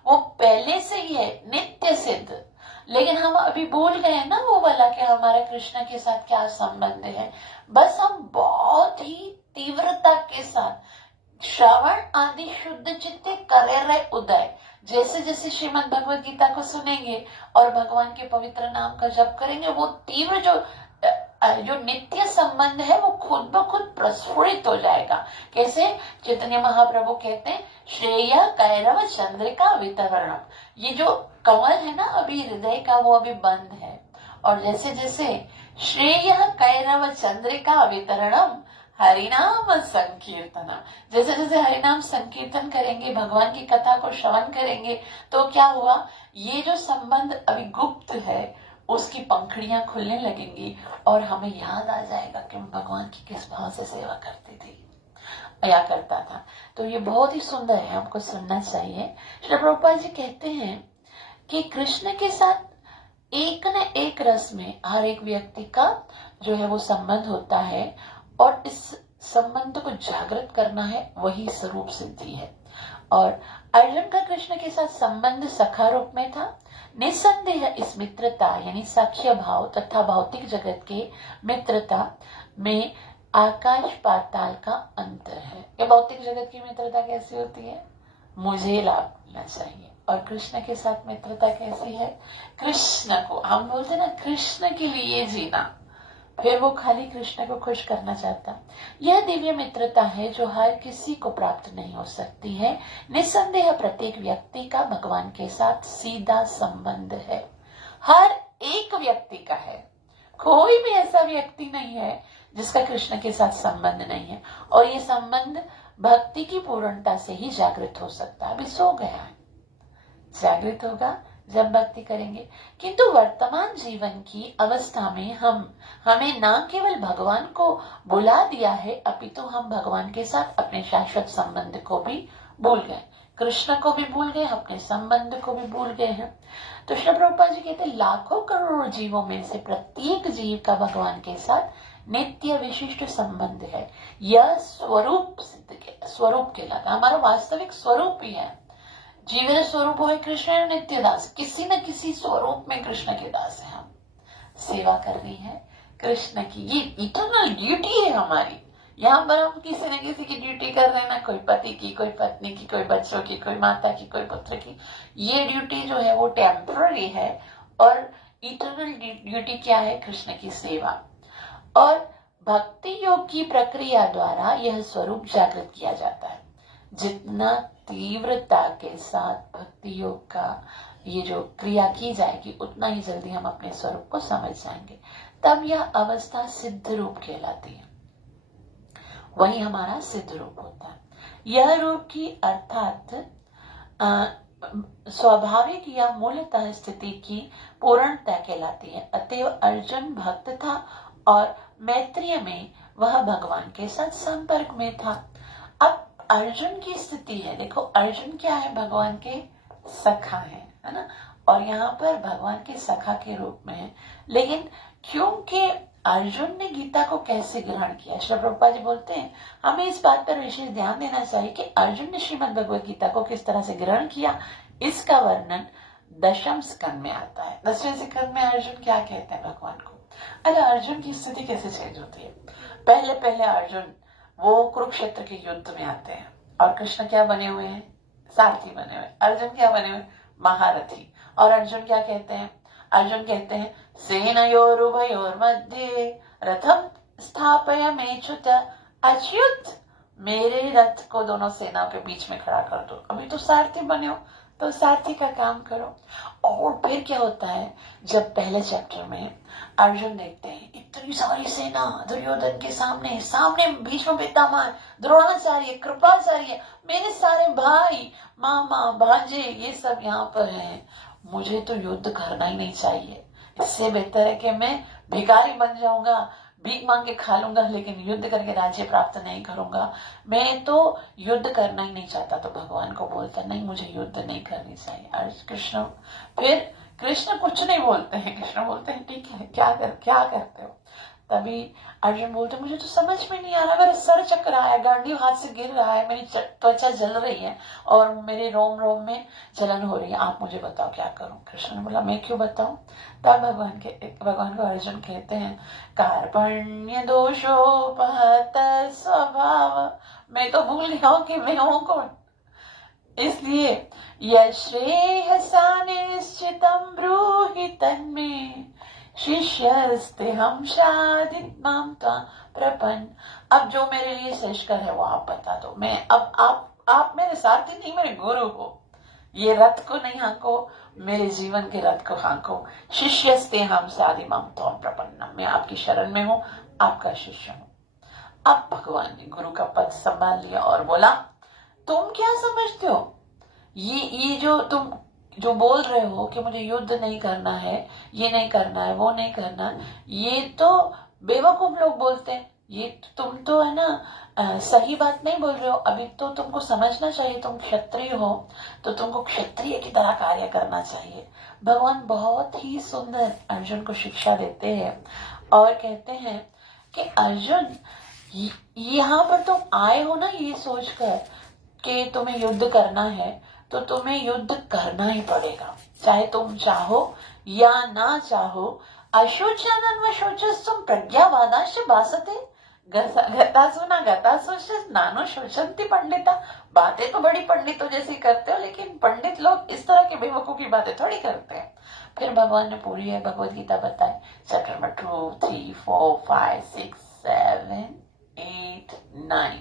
वो पहले से ही है, नित्य सिद्ध। लेकिन हम अभी भूल गए ना वो वाला कि हमारा कृष्ण के साथ क्या संबंध है। बस हम बहुत ही तीव्रता के साथ श्रवण आदि शुद्ध चित्ते करे रहे उदय, जैसे जैसे श्रीमद् भगवद गीता को सुनेंगे और भगवान के पवित्र नाम का जप करेंगे, वो तीव्र जो नित्य संबंध है वो खुद ब खुद प्रस्फुरित हो जाएगा। कैसे? चैतन्य महाप्रभु कहते हैं, श्रेय कैरव चंद्रिका वितरणम। ये जो कमल है ना अभी हृदय का, वो अभी बंद है। और जैसे जैसे श्रेय कैरव चंद्रिका वितरणम हरिनाम संकीर्तना, जैसे जैसे हरिनाम संकीर्तन करेंगे, भगवान की कथा को श्रवण करेंगे, तो क्या हुआ, ये जो संबंध अभी गुप्त है उसकी पंखुड़ियां खुलने लगेंगी और हमें याद आ जाएगा कि भगवान की किस भाव से सेवा करती थी या करता था। तो ये बहुत ही सुंदर है, हमको सुनना चाहिए। श्री प्रभुपाद जी कहते हैं कि कृष्ण के साथ एक न एक रस में हर एक व्यक्ति का जो है वो संबंध होता है, और इस संबंध को जागृत करना है, वही स्वरूप सिद्धि है। और अर्जुन का कृष्ण के साथ संबंध सखा रूप में था। निसंदेह इस मित्रता यानी साख्य भाव तथा भौतिक जगत के मित्रता में आकाश पाताल का अंतर है। ये भौतिक जगत की मित्रता कैसी होती है? मुझे लाभ मिलना चाहिए। और कृष्ण के साथ मित्रता कैसी है? कृष्ण को, हम बोलते ना, कृष्ण के लिए जीना, फिर वो खाली कृष्ण को खुश करना चाहता। यह दिव्य मित्रता है जो हर किसी को प्राप्त नहीं हो सकती है। निसंदेह प्रत्येक व्यक्ति का भगवान के साथ सीधा संबंध है, हर एक व्यक्ति का है। कोई भी ऐसा व्यक्ति नहीं है जिसका कृष्ण के साथ संबंध नहीं है। और ये संबंध भक्ति की पूर्णता से ही जागृत हो सकता है। अभी सो गया है, जागृत होगा जब भक्ति करेंगे। किंतु वर्तमान जीवन की अवस्था में हमें न केवल भगवान को बुला दिया है, अपितु हम भगवान के साथ अपने शाश्वत संबंध को भी भूल गए, कृष्ण को भी भूल गए, अपने संबंध को भी भूल गए हैं। तो श्री प्रभुपाद जी कहते हैं, लाखों करोड़ों जीवों में से प्रत्येक जीव का भगवान के साथ नित्य विशिष्ट संबंध है। यह स्वरूप स्वरूप कहलाता, हमारा वास्तविक स्वरूप ही है। जीवन स्वरूप है कृष्ण नित्य दास, किसी न किसी स्वरूप में कृष्ण के दास है। हम सेवा करनी है कृष्ण की, ये इटर्नल ड्यूटी है हमारी। यहाँ पर हम किसी न किसी की ड्यूटी कर रहे हैं ना, कोई पति की, कोई पत्नी की, कोई बच्चों की, कोई माता की, कोई पुत्र की। ये ड्यूटी जो है वो टेम्पररी है, और इटर्नल ड्यूटी क्या है? कृष्ण की सेवा। और भक्ति योग की प्रक्रिया द्वारा यह स्वरूप जागृत किया जाता है। जितना तीव्रता के साथ भक्ति योग का ये जो क्रिया की जाएगी, उतना ही जल्दी हम अपने स्वरूप को समझ जाएंगे। तब यह अवस्था सिद्ध रूप कहलाती है, वही हमारा सिद्ध रूप होता है। यह रूप की अर्थात स्वाभाविक या मूलतः स्थिति की पूर्णता कहलाती है। अतएव अर्जुन भक्त था और मैत्रेय में वह भगवान के साथ संपर्क में था। अब अर्जुन की स्थिति है, देखो अर्जुन क्या है? भगवान के सखा है ना, और यहाँ पर भगवान के सखा के रूप में है। लेकिन क्योंकि अर्जुन ने गीता को कैसे ग्रहण किया। श्री प्रभुपाद जी बोलते हैं हमें इस बात पर विशेष ध्यान देना चाहिए कि अर्जुन ने श्रीमद् भगवत गीता को किस तरह से ग्रहण किया। इसका वर्णन दशम स्कंद में आता है। 10वें स्कंद में अर्जुन क्या कहते हैं भगवान को। अरे अर्जुन की स्थिति कैसे चेंज होती है। पहले पहले अर्जुन वो कुरुक्षेत्र के युद्ध में आते हैं और कृष्ण क्या बने हुए हैं, सारथी बने हुए। अर्जुन क्या बने हुए, महारथी। और अर्जुन क्या कहते हैं, अर्जुन कहते हैं सेनयोरुभयोर मध्ये रथम स्थापयाम्यच्युत, अच्युत मेरे रथ को दोनों सेनाओं के बीच में खड़ा कर दो। अभी तो सारथी बने हो तो सारथी का काम करो। और फिर क्या होता है, जब पहले चैप्टर में अर्जुन देखते हैं इतनी सारी सेना दुर्योधन के सामने सामने बीच में पितामह द्रोणाचार्य कृपाचार्य मेरे सारे भाई मामा भांजे ये सब यहाँ पर हैं, मुझे तो युद्ध करना ही नहीं चाहिए। इससे बेहतर है कि मैं भिखारी बन जाऊंगा, भीख मांग के खा लूंगा, लेकिन युद्ध करके राज्य प्राप्त नहीं करूंगा। मैं तो युद्ध करना ही नहीं चाहता। तो भगवान को बोलता नहीं मुझे युद्ध नहीं करनी चाहिए। अर्जुन कृष्ण फिर कृष्ण कुछ नहीं बोलते हैं। कृष्ण बोलते हैं ठीक है क्या करते हो। तभी अर्जुन बोलते मुझे तो समझ में नहीं आ रहा, मेरा सर चक रहा है, गांडीव हाथ से गिर रहा है, मेरी त्वचा जल रही है और मेरे रोम रोम में जलन हो रही है, आप मुझे बताओ क्या करूं। कृष्ण ने बोला मैं क्यों बताऊं। तब भगवान को अर्जुन कहते हैं कार्पण्य दोषोपहत स्वभाव, मैं तो भूल गया हूं कि मैं हूं कौन। इसलिए यश्रेयसा निश्चितं ब्रूहि तन्मे शिष्यस्ते हम शादित माम त्वां प्रपन्न। अब जो मेरे लिए श्रेष्ठकर है वो आप बता दो। मैं अब आप मेरे साथी नहीं, मेरे गुरु हो। ये रथ को नहीं हांको, मेरे जीवन के रथ को हांको। शिष्यस्ते हम शादी माम त्वां प्रपन्न, मैं आपकी शरण में हूँ, आपका शिष्य हूँ। अब भगवान ने गुरु का पद संभाल लिया और बोला तुम क्या समझते हो, ये जो तुम जो बोल रहे हो कि मुझे युद्ध नहीं करना है, ये नहीं करना है, वो नहीं करना, ये तो बेवकूफ लोग बोलते हैं। ये तुम तो है ना सही बात नहीं बोल रहे हो। अभी तो तुमको समझना चाहिए, तुम क्षत्रिय हो तो तुमको क्षत्रिय की तरह कार्य करना चाहिए। भगवान बहुत ही सुंदर अर्जुन को शिक्षा देते हैं और कहते हैं कि अर्जुन यहाँ पर तुम आए हो ना ये सोचकर कि तुम्हें युद्ध करना है, तो तुम्हें युद्ध करना ही पड़ेगा, चाहे तुम चाहो या ना चाहो। अशोचनन व शोचस्तुम प्रज्ञावादांश भासते गतासुना नानो शोचंती पंडिता। बातें तो बड़ी पंडितों जैसी करते हो, लेकिन पंडित लोग इस तरह की बेवकूफी बातें थोड़ी करते हैं। फिर भगवान ने पूरी भगवत गीता बताई, चैप्टर नंबर 2, 3, 4, 5, 6, 7, 8, 9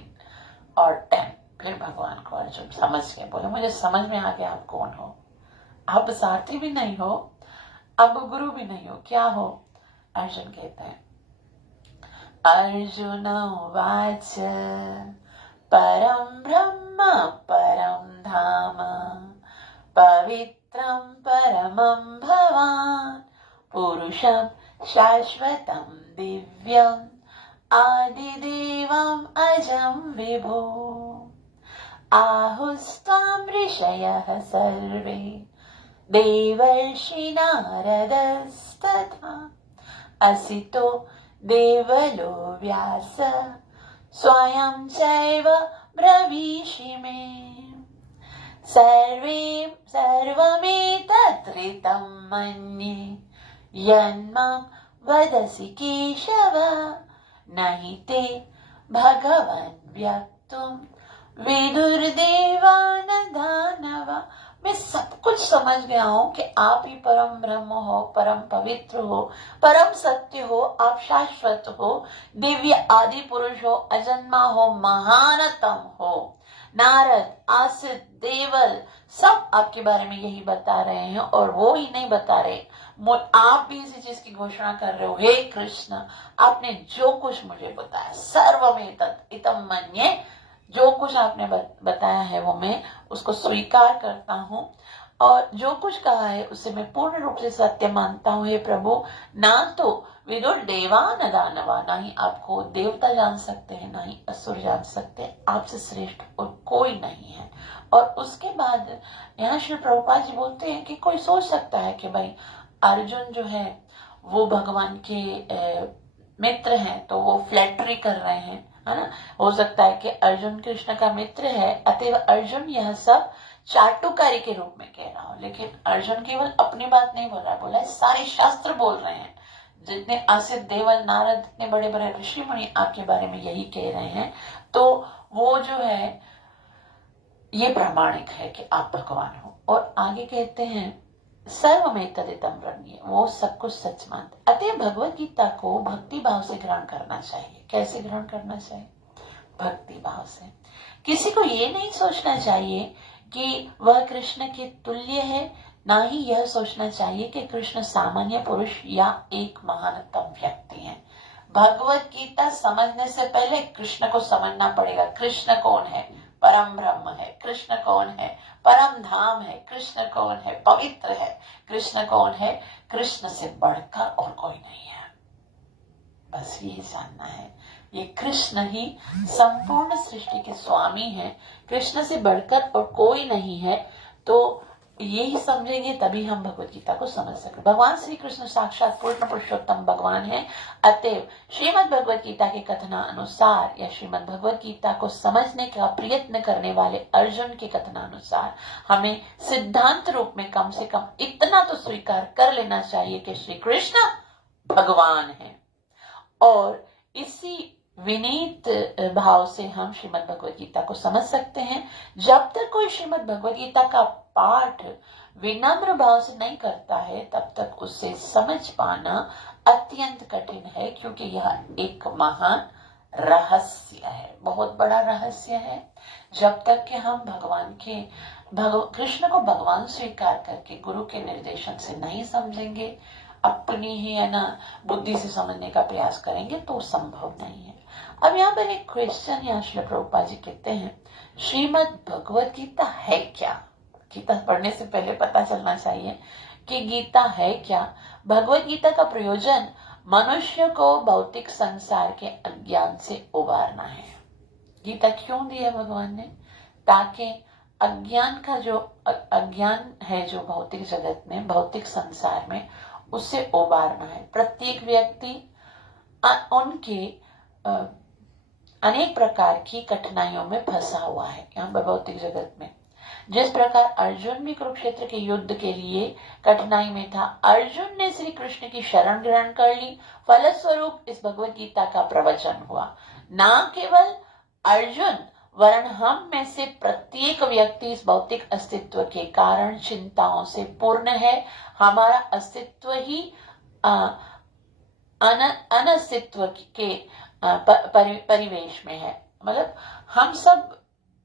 और 10। फिर भगवान को अर्जुन समझ गए, बोले मुझे समझ में आ गया आप कौन हो। अब सारथी भी नहीं हो, अब गुरु भी नहीं हो, क्या हो। अर्जुन कहते हैं अर्जुन उवाच परम ब्रह्म परम धाम पवित्रं परमं भवान पुरुषं शाश्वतं दिव्यम् आदिदेवम् अजं विभो आहुस्त्वां ऋषयः सर्वे देवर्षि नारदस्तथा असितो देवलो व्यास स्वयं चैव ब्रवीषि मे सर्वमेतत्कृतं मन्ये यन्मां वदसि केशव न हि ते भगवन् व्यक्तुं विदुर्देवा न दानवा। मैं सब कुछ समझ गया हूँ कि आप ही परम ब्रह्म हो, परम पवित्र हो, परम सत्य हो, आप शाश्वत हो, दिव्य आदि पुरुष हो, अजन्मा हो, महानतम हो। नारद आसित देवल सब आपके बारे में यही बता रहे हैं, और वो ही नहीं बता रहे, आप भी इसी चीज की घोषणा कर रहे हो। हे कृष्ण, आपने जो कुछ मुझे बताया सर्वमेतत् इदं मन्ये, जो कुछ आपने बताया है वो मैं उसको स्वीकार करता हूँ, और जो कुछ कहा है उसे मैं पूर्ण रूप से सत्य मानता हूँ। हे प्रभु, ना तो विदुर देवा न दानवा, ना ही आपको देवता जान सकते हैं, ना ही असुर जान सकते हैं, आपसे श्रेष्ठ और कोई नहीं है। और उसके बाद यहाँ श्री प्रभुपाद जी बोलते हैं कि कोई सोच सकता है कि भाई अर्जुन जो है वो भगवान के मित्र हैं तो वो फ्लैटरी कर रहे हैं, है ना। हो सकता है कि अर्जुन कृष्ण का मित्र है, अतएव अर्जुन यह सब चाटुकारी के रूप में कह रहा हो, लेकिन अर्जुन केवल अपनी बात नहीं बोल रहा है, बोला है सारे शास्त्र बोल रहे हैं। जितने आसित देवल नारद, इतने बड़े बड़े ऋषि मुनि आपके बारे में यही कह रहे हैं, तो वो जो है ये प्रामाणिक है कि आप भगवान हो। और आगे कहते हैं सर्वमें तदितम ब्रह्म, वो सब कुछ सच मानते। अतः भगवत गीता को भक्ति भाव से ग्रहण करना चाहिए। कैसे ग्रहण करना चाहिए? भक्ति भाव से। किसी को ये नहीं सोचना चाहिए कि वह कृष्ण के तुल्य है, ना ही यह सोचना चाहिए कि कृष्ण सामान्य पुरुष या एक महानतम व्यक्ति है। भगवत गीता समझने से पहले कृष्ण को समझना पड़ेगा। कृष्ण कौन है? परम ब्रह्म है। कृष्ण कौन है? परम धाम है। कृष्ण कौन है? पवित्र है। कृष्ण कौन है? कृष्ण से बढ़कर और कोई नहीं है। बस यही जानना है, ये कृष्ण ही संपूर्ण सृष्टि के स्वामी हैं, कृष्ण से बढ़कर और कोई नहीं है। तो यही समझेंगे तभी हम भगवत गीता को समझ सकें। भगवान श्री कृष्ण साक्षात पूर्ण पुरुषोत्तम भगवान है। अतएव श्रीमद् भगवत गीता के कथनानुसार या श्रीमद् भगवत गीता को समझने का प्रयत्न करने वाले अर्जुन के कथनानुसार हमें सिद्धांत रूप में कम से कम इतना तो स्वीकार कर लेना चाहिए कि श्री कृष्ण भगवान है। और इसी विनीत भाव से हम श्रीमद् भगवत गीता को समझ सकते हैं। जब तक कोई श्रीमद् भगवत गीता का पाठ विनम्र भाव से नहीं करता है, तब तक उसे समझ पाना अत्यंत कठिन है, क्योंकि यह एक महान रहस्य है, बहुत बड़ा रहस्य है। जब तक कि हम भगवान के कृष्ण को भगवान स्वीकार करके गुरु के निर्देशन से नहीं समझेंगे, अपनी ही है ना बुद्धि से समझने का प्रयास करेंगे, तो संभव नहीं है। अब यहाँ पर एक क्वेश्चन यहाँ श्री प्रभुपाद जी कहते हैं, श्रीमद् भगवत गीता है क्या? गीता पढ़ने से पहले पता चलना चाहिए कि गीता है क्या। भगवत गीता का प्रयोजन मनुष्य को भौतिक संसार के अज्ञान से उबारना है। गीता क्यों दी है भगवान ने? ताकि अज्ञान का जो अज्ञान है जो भौतिक जगत में, भौतिक संसार में, उससे उबारना है। प्रत्येक व्यक्ति उनके अनेक प्रकार की कठिनाइयों में फंसा हुआ है यहाँ पर भौतिक जगत में। जिस प्रकार अर्जुन भी कुरुक्षेत्र के युद्ध के लिए कठिनाई में था, अर्जुन ने श्री कृष्ण की शरण ग्रहण कर ली, फलस्वरूप इस भगवत गीता का प्रवचन हुआ। न केवल अर्जुन वरन हम में से प्रत्येक व्यक्ति इस भौतिक अस्तित्व के कारण चिंताओं से पूर्ण है। हमारा अस्तित्व ही अनस्तित्व के परिवेश में है। मतलब हम सब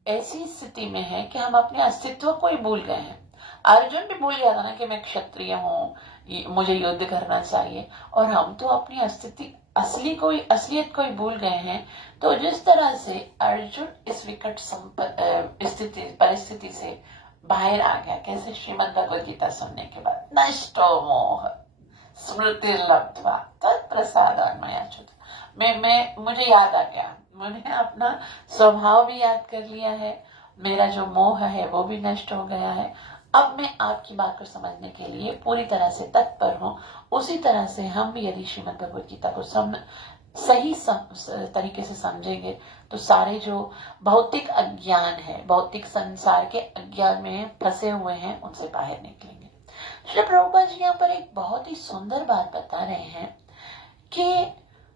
ऐसी स्थिति में है कि हम अपने अस्तित्व को ही भूल गए हैं। अर्जुन भी भूल गया था ना कि मैं क्षत्रिय हूँ, मुझे युद्ध करना चाहिए, और हम तो अपनी असलियत को ही भूल गए हैं। तो जिस तरह से अर्जुन इस विकट परिस्थिति से बाहर आ गया, कैसे? श्रीमद् भगवद गीता सुनने के बाद नष्टो मोह स्मृति लब्ध्वा तत्प्रसादान्मयाच्युत, मुझे याद आ गया, मैंने अपना स्वभाव भी याद कर लिया है, मेरा जो मोह है वो भी नष्ट हो गया है। अब मैं आपकी बात को समझने के लिए पूरी तरह से तत्पर हूँ। उसी तरह से हम भी यदि श्रीमद् भगवद गीता को सही तरीके से समझेंगे, तो सारे जो भौतिक अज्ञान है, भौतिक संसार के अज्ञान में फंसे हुए हैं, उनसे बाहर निकलेंगे। श्री प्रभुपाद जी यहाँ पर एक बहुत ही सुंदर बात बता रहे हैं कि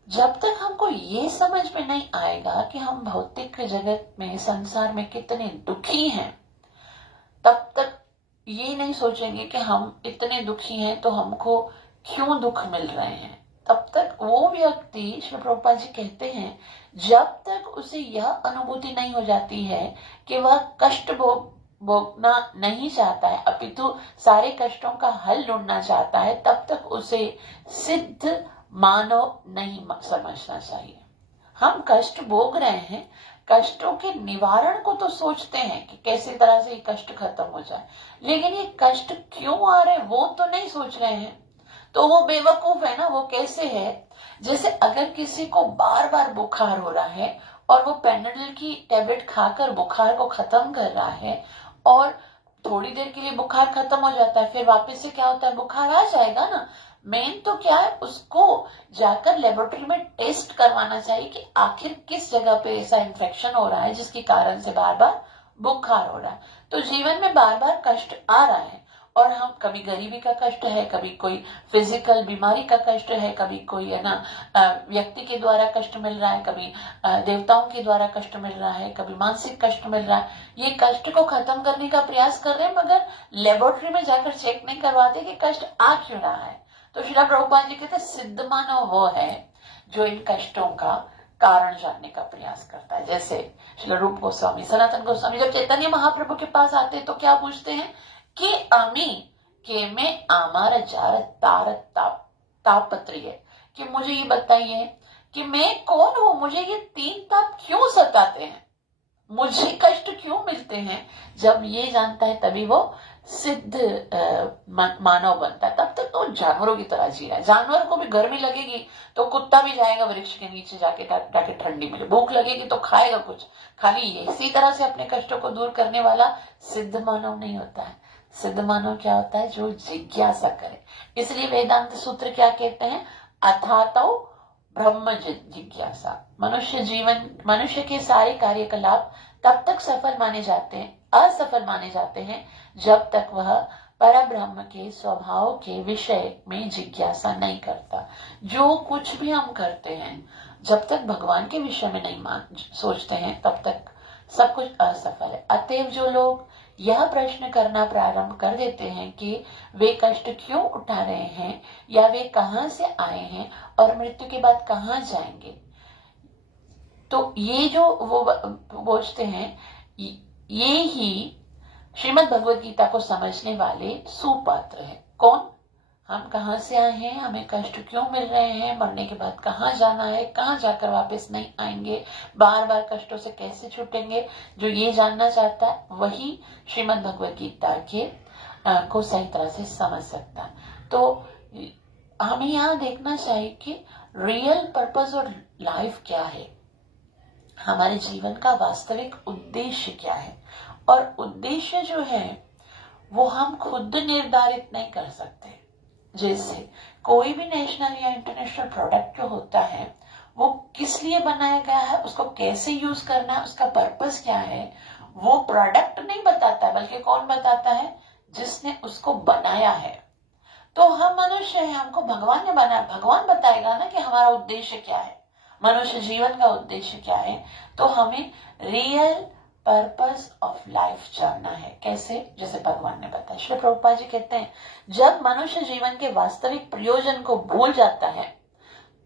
जब तक हमको ये समझ में नहीं आएगा कि हम भौतिक जगत में, संसार में कितने दुखी हैं, तब तक ये नहीं सोचेंगे कि हम इतने दुखी हैं तो हमको क्यों दुख मिल रहे हैं। तब तक वो व्यक्ति, श्री प्रभुपाद जी कहते हैं, जब तक उसे यह अनुभूति नहीं हो जाती है कि वह कष्ट भोगना नहीं चाहता है, अपितु सारे कष्टों का हल ढूंढना चाहता है, तब तक उसे सिद्ध मानव नहीं समझना चाहिए। हम कष्ट भोग रहे हैं, कष्टों के निवारण को तो सोचते हैं कि कैसे तरह से ये कष्ट खत्म हो जाए, लेकिन ये कष्ट क्यों आ रहे हैं वो तो नहीं सोच रहे हैं। तो वो बेवकूफ है ना। वो कैसे है? जैसे अगर किसी को बार बार बुखार हो रहा है और वो पेनाडोल की टेबलेट खाकर बुखार को खत्म कर रहा है, और थोड़ी देर के लिए बुखार खत्म हो जाता है, फिर वापस से क्या होता है, बुखार आ जाएगा ना। मेन तो क्या है, उसको जाकर लेबोरेटरी में टेस्ट करवाना चाहिए कि आखिर किस जगह पे ऐसा इन्फेक्शन हो रहा है जिसके कारण से बार बार बुखार हो रहा है। तो जीवन में बार बार कष्ट आ रहा है, और हम कभी गरीबी का कष्ट है, कभी कोई फिजिकल बीमारी का कष्ट है, कभी कोई है ना व्यक्ति के द्वारा कष्ट मिल रहा है, कभी देवताओं के द्वारा कष्ट मिल रहा है, कभी मानसिक कष्ट मिल रहा है। ये कष्ट को खत्म करने का प्रयास कर रहे हैं, मगर लेबोरेटरी में जाकर चेक नहीं करवाते कि कष्ट आ क्यों रहा है। तो श्रील प्रभुपाद जी कहते सिद्ध मानव वो है जो इन कष्टों का कारण जानने का प्रयास करता है। जैसे श्रील रूप गोस्वामी, सनातन गोस्वामी जब चैतन्य महाप्रभु के पास आते हैं तो क्या पूछते हैं कि अमी के में आमार जार तार तापत्री है, कि मुझे ये बताइए कि मैं कौन हूं, मुझे ये तीन ताप क्यों सताते हैं, मुझे कष्ट क्यों मिलते हैं। जब ये जानता है तभी वो सिद्ध मानव बनता है। तब तक तो जानवरों की तरह जी रहा है। जानवर को भी गर्मी लगेगी तो कुत्ता भी जाएगा वृक्ष के नीचे जाके ताकि ठंडी मिले, भूख लगेगी तो खाएगा कुछ। खाली इसी तरह से अपने कष्टों को दूर करने वाला सिद्ध मानव नहीं होता है। सिद्ध मानव क्या होता है, जो जिज्ञासा करे। इसलिए वेदांत सूत्र क्या कहते हैं, अथातो ब्रह्म जिज्ञासा। मनुष्य के सारे कार्यकलाप तब तक सफल माने जाते हैं, असफल माने जाते हैं, जब तक वह परब्रह्म के स्वभाव के विषय में जिज्ञासा नहीं करता। जो कुछ भी हम करते हैं, जब तक भगवान के विषय में नहीं सोचते हैं, तब तक सब कुछ असफल है। अतएव जो लोग यह प्रश्न करना प्रारंभ कर देते हैं कि वे कष्ट क्यों उठा रहे हैं, या वे कहां से आए हैं और मृत्यु के बाद कहां जाएंगे, तो ये जो वो पूछते हैं, ये ही श्रीमद् भगवद गीता को समझने वाले सुपात्र है। कौन, हम कहां से आए हैं, हमें कष्ट क्यों मिल रहे हैं, मरने के बाद कहां जाना है, कहां जाकर वापस नहीं आएंगे, बार बार कष्टों से कैसे छूटेंगे। जो ये जानना चाहता है वही श्रीमद् भगवद गीता के को सही तरह से समझ सकता है। तो हमें यहाँ देखना चाहिए कि रियल पर्पस और लाइफ क्या है, हमारे जीवन का वास्तविक उद्देश्य क्या है। और उद्देश्य जो है वो हम खुद निर्धारित नहीं कर सकते। जैसे कोई भी नेशनल या इंटरनेशनल प्रोडक्ट जो होता है वो किस लिए बनाया गया है, उसको कैसे यूज करना है, उसका पर्पस क्या है, वो प्रोडक्ट नहीं बताता, बल्कि कौन बताता है, जिसने उसको बनाया है। तो हम मनुष्य हैं, हमको भगवान ने बनाया, भगवान बताएगा ना कि हमारा उद्देश्य क्या है, मनुष्य जीवन का उद्देश्य क्या है। तो हमें रियल पर्पस ऑफ लाइफ जानना है। कैसे, जैसे भगवान ने बताया। श्री प्रभुपाद जी कहते हैं, जब मनुष्य जीवन के वास्तविक प्रयोजन को भूल जाता है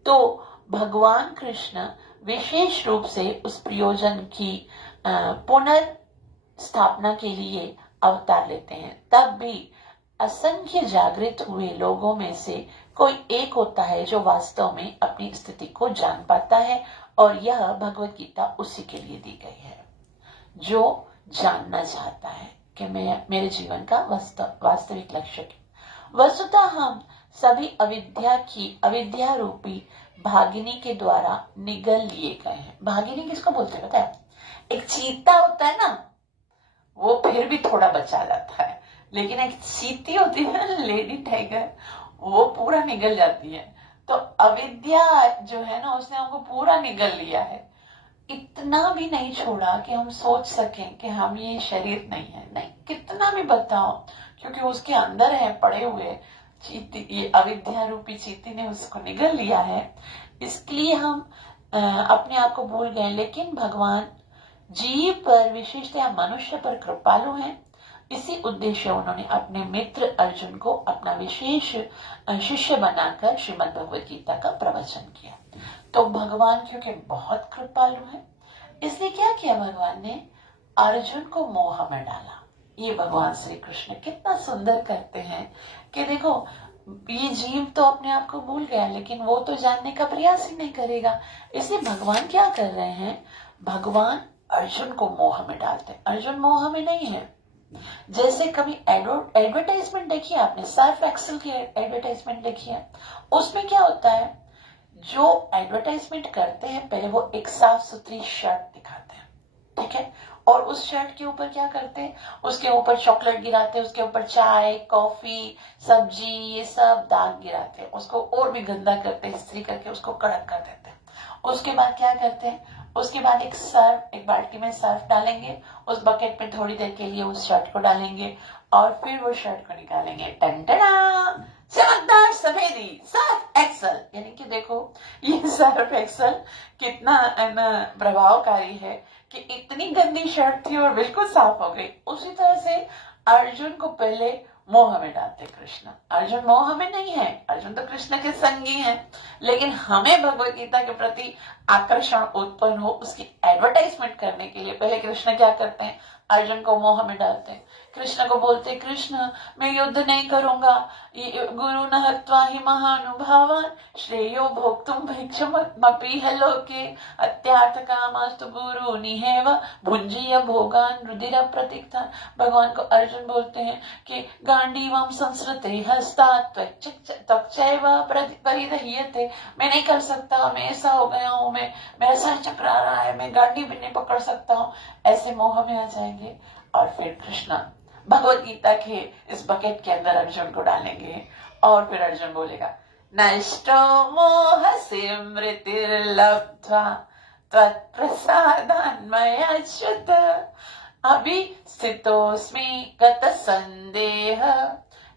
तो भगवान कृष्ण विशेष रूप से उस प्रयोजन की पुनर्स्थापना के लिए अवतार लेते हैं। तब भी असंख्य जागृत हुए लोगों में से कोई एक होता है जो वास्तव में अपनी स्थिति को जान पाता है, और यह भगवत गीता उसी के लिए दी गई है, जो जानना चाहता है कि मैं मेरे जीवन का वास्तविक लक्ष्य क्या। वस्तुतः हम सभी अविद्या रूपी भागिनी के द्वारा निगल लिए गए हैं। भागिनी किसको बोलते हैं पता है, एक चीता होता है ना, वो फिर भी थोड़ा बचा जाता है, लेकिन एक चीती होती है ना, लेडी टाइगर, वो पूरा निगल जाती है। तो अविद्या जो है ना, उसने हमको पूरा निगल लिया है। इतना भी नहीं छोड़ा कि हम सोच सकें कि हम ये शरीर नहीं है, नहीं, कितना भी बताओ, क्योंकि उसके अंदर है पड़े हुए चीती, ये अविद्या रूपी चीती ने उसको निगल लिया है। इसलिए हम अपने आप को भूल गए। लेकिन भगवान जीव पर, विशेषतः मनुष्य पर कृपालु हैं। इसी उद्देश्य उन्होंने अपने मित्र अर्जुन को अपना विशेष शिष्य बनाकर श्रीमद् भगवद गीता का प्रवचन किया। तो भगवान क्योंकि बहुत कृपालु है, इसलिए क्या किया भगवान ने, अर्जुन को मोह में डाला। ये भगवान श्री कृष्ण कितना सुंदर करते हैं कि देखो, ये जीव तो अपने आप को भूल गया, लेकिन वो तो जानने का प्रयास ही नहीं करेगा। इसलिए भगवान क्या कर रहे हैं, भगवान अर्जुन को मोह में डालते हैं। अर्जुन मोह में नहीं है। जैसे कभी एडवर्टाइजमेंट देखी है आपने, सर्फ एक्सेल की एडवर्टाइजमेंट देखी है, उसमें क्या होता है, जो एडवर्टाइजमेंट करते हैं पहले वो एक साफ सुथरी शर्ट दिखाते हैं, ठीक है, और उस शर्ट के ऊपर क्या करते हैं, उसके ऊपर चॉकलेट गिराते हैं, उसके ऊपर चाय कॉफी सब्जी ये सब दाग गिराते हैं, उसको और भी गंदा करते हैं, इस्त्री करके उसको कड़क कर देते हैं। उसके बाद क्या करते हैं, उसके बाद एक बाल्टी में सर्फ डालेंगे, उस बकेट में थोड़ी देर के लिए उस शर्ट को डालेंगे और फिर वो शर्ट को निकालेंगे, टंटना चमकदार सफेदी सर्फ एक्सल। यानी कि देखो ये सर्फ एक्सल कितना प्रभावकारी है कि इतनी गंदी शर्ट थी और बिल्कुल साफ हो गई। उसी तरह से अर्जुन को पहले मोह में डालते कृष्ण। अर्जुन मोह में नहीं है, अर्जुन तो कृष्ण के संगी हैं, लेकिन हमें भगवत गीता के प्रति आकर्षण उत्पन्न हो उसकी एडवर्टाइजमेंट करने के लिए पहले कृष्ण क्या करते हैं, अर्जुन को मोह में डालते हैं। कृष्ण को बोलते, कृष्ण मैं युद्ध नहीं करूंगा, गुरु न हत्वा ही महानुभावान श्रेयो भोक्तुम भिक्षमपि लोके अत्यार्थ कामास्तु गुरु निहेव भुंजीय भोगान रुधिर प्रतीक्षान। भगवान को अर्जुन बोलते हैं कि गांडीवम संस्कृते हस्तात् त्वच्चैव परिदह्यते। मैं नहीं कर सकता, मैं ऐसा हो गया हूँ, मेरा सर चकरा रहा है, मैं गांडी भी नहीं पकड़ सकता हूँ, ऐसे मोह में आ जाएंगे। और फिर कृष्ण भगवत गीता के इस बकेट के अंदर अर्जुन को डालेंगे और फिर अर्जुन बोलेगा, नष्टो मोह स्मृतिर्लब्ध्वा त्वत्प्रसादान् मयाच्युत अभी स्थितोऽस्मि गत संदेह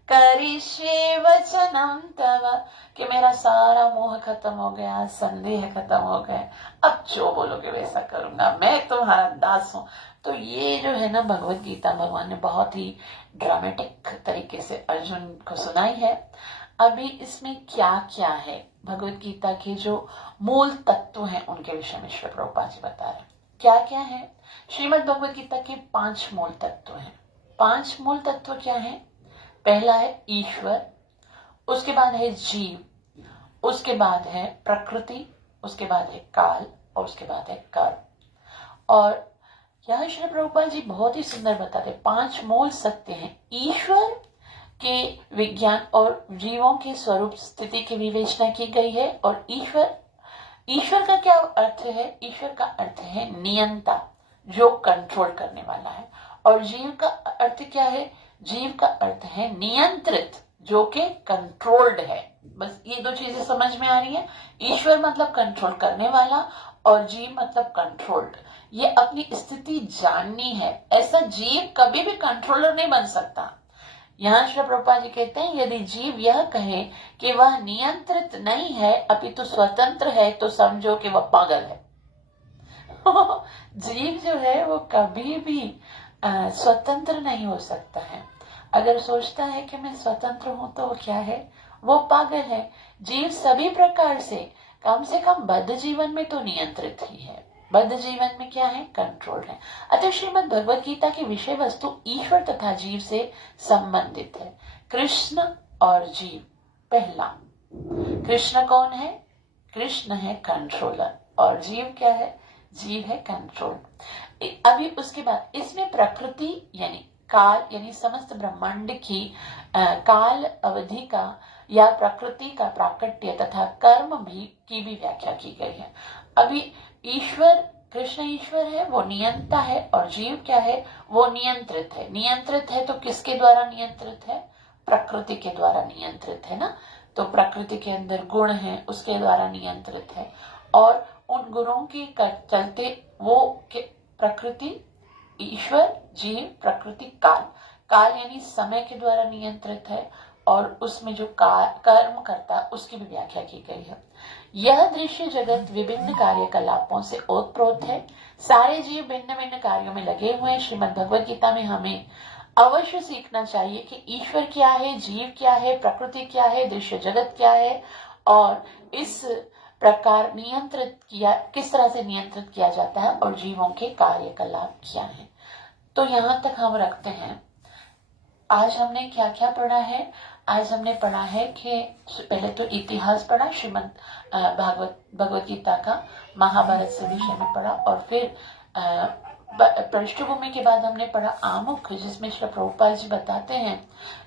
करिष्ये वचनम तव। कि मेरा सारा मोह खत्म हो गया, संदेह खत्म हो गए, अब जो बोलोगे वैसा करूंगा, मैं तुम्हारा दास हूं। तो ये जो है ना भगवत गीता भगवान ने बहुत ही ड्रामेटिक तरीके से अर्जुन को सुनाई है। अभी इसमें क्या क्या है, भगवत गीता के जो मूल तत्व हैं उनके विषय में श्री प्रभुपाद जी बता रहे हैं। क्या क्या है, श्रीमद् भगवत गीता के 5 मूल तत्व हैं। 5 मूल तत्व क्या है, पहला है ईश्वर, उसके बाद है जीव, उसके बाद है प्रकृति, उसके बाद है काल और उसके बाद है कर्म। और यह श्री प्रभुपाद जी बहुत ही सुंदर बताते, 5 मूल सत्य हैं। ईश्वर के विज्ञान और जीवों के स्वरूप स्थिति की विवेचना की गई है। और ईश्वर का क्या अर्थ है, ईश्वर का अर्थ है नियंता, जो कंट्रोल करने वाला है। और जीव का अर्थ क्या है, जीव का अर्थ है नियंत्रित, जो कि कंट्रोल्ड है। बस ये 2 चीजें समझ में आ रही है, ईश्वर मतलब कंट्रोल करने वाला और जीव मतलब कंट्रोल्ड। ये अपनी स्थिति जाननी है, ऐसा जीव कभी भी कंट्रोलर नहीं बन सकता। यहाँ श्री प्रभुपाद जी कहते हैं, यदि जीव यह कहे कि वह नियंत्रित नहीं है अपितु स्वतंत्र है तो समझो कि वह पागल है। जीव जो है वो कभी भी स्वतंत्र नहीं हो सकता है। अगर सोचता है कि मैं स्वतंत्र हूं तो वो क्या है, वो पागल है। जीव सभी प्रकार से कम बद्ध जीवन में तो नियंत्रित ही है, बद्ध जीवन में क्या है, कंट्रोल है। अतः श्रीमद् भगवत गीता की विषय वस्तु ईश्वर तथा जीव से संबंधित है। कृष्ण और जीव, पहला कृष्ण कौन है, कृष्ण है कंट्रोलर और जीव क्या है, जीव है कंट्रोल। अभी उसके बाद इसमें प्रकृति यानी काल यानी समस्त ब्रह्मांड की काल अवधि का या प्रकृति का प्राकट्य तथा कर्म की भी व्याख्या की गई है। अभी ईश्वर, कृष्ण ईश्वर है, वो नियंता है और जीव क्या है, वो नियंत्रित है। नियंत्रित है तो किसके द्वारा नियंत्रित है, प्रकृति के द्वारा नियंत्रित है ना। तो प्रकृति के अंदर गुण है, उसके द्वारा नियंत्रित है और उन गुणों के चलते वो प्रकृति, ईश्वर, जीव, प्रकृति, काल। काल यानी समय के द्वारा नियंत्रित है और उसमें जो कर्म करता उसकी भी व्याख्या की गई है। यह दृश्य जगत विभिन्न कार्यकलापों से ओतप्रोत है, सारे जीव भिन्न भिन्न कार्यों में लगे हुए हैं। श्रीमद् भगवत गीता में हमें अवश्य सीखना चाहिए कि ईश्वर क्या है, जीव क्या है, प्रकृति क्या है, दृश्य जगत क्या है और इस प्रकार नियंत्रित किया, किस तरह से नियंत्रित किया जाता है और जीवों के कार्यकलाप क्या है। तो यहाँ तक हम रखते हैं। आज हमने क्या क्या पढ़ा है, आज हमने पढ़ा है कि पहले तो इतिहास पढ़ा, श्रीमद् भगवत गीता का महाभारत से विषय में पढ़ा और फिर पृष्ठभूमि के बाद हमने पढ़ा आमुख, जिसमें श्री प्रभुपाद जी बताते हैं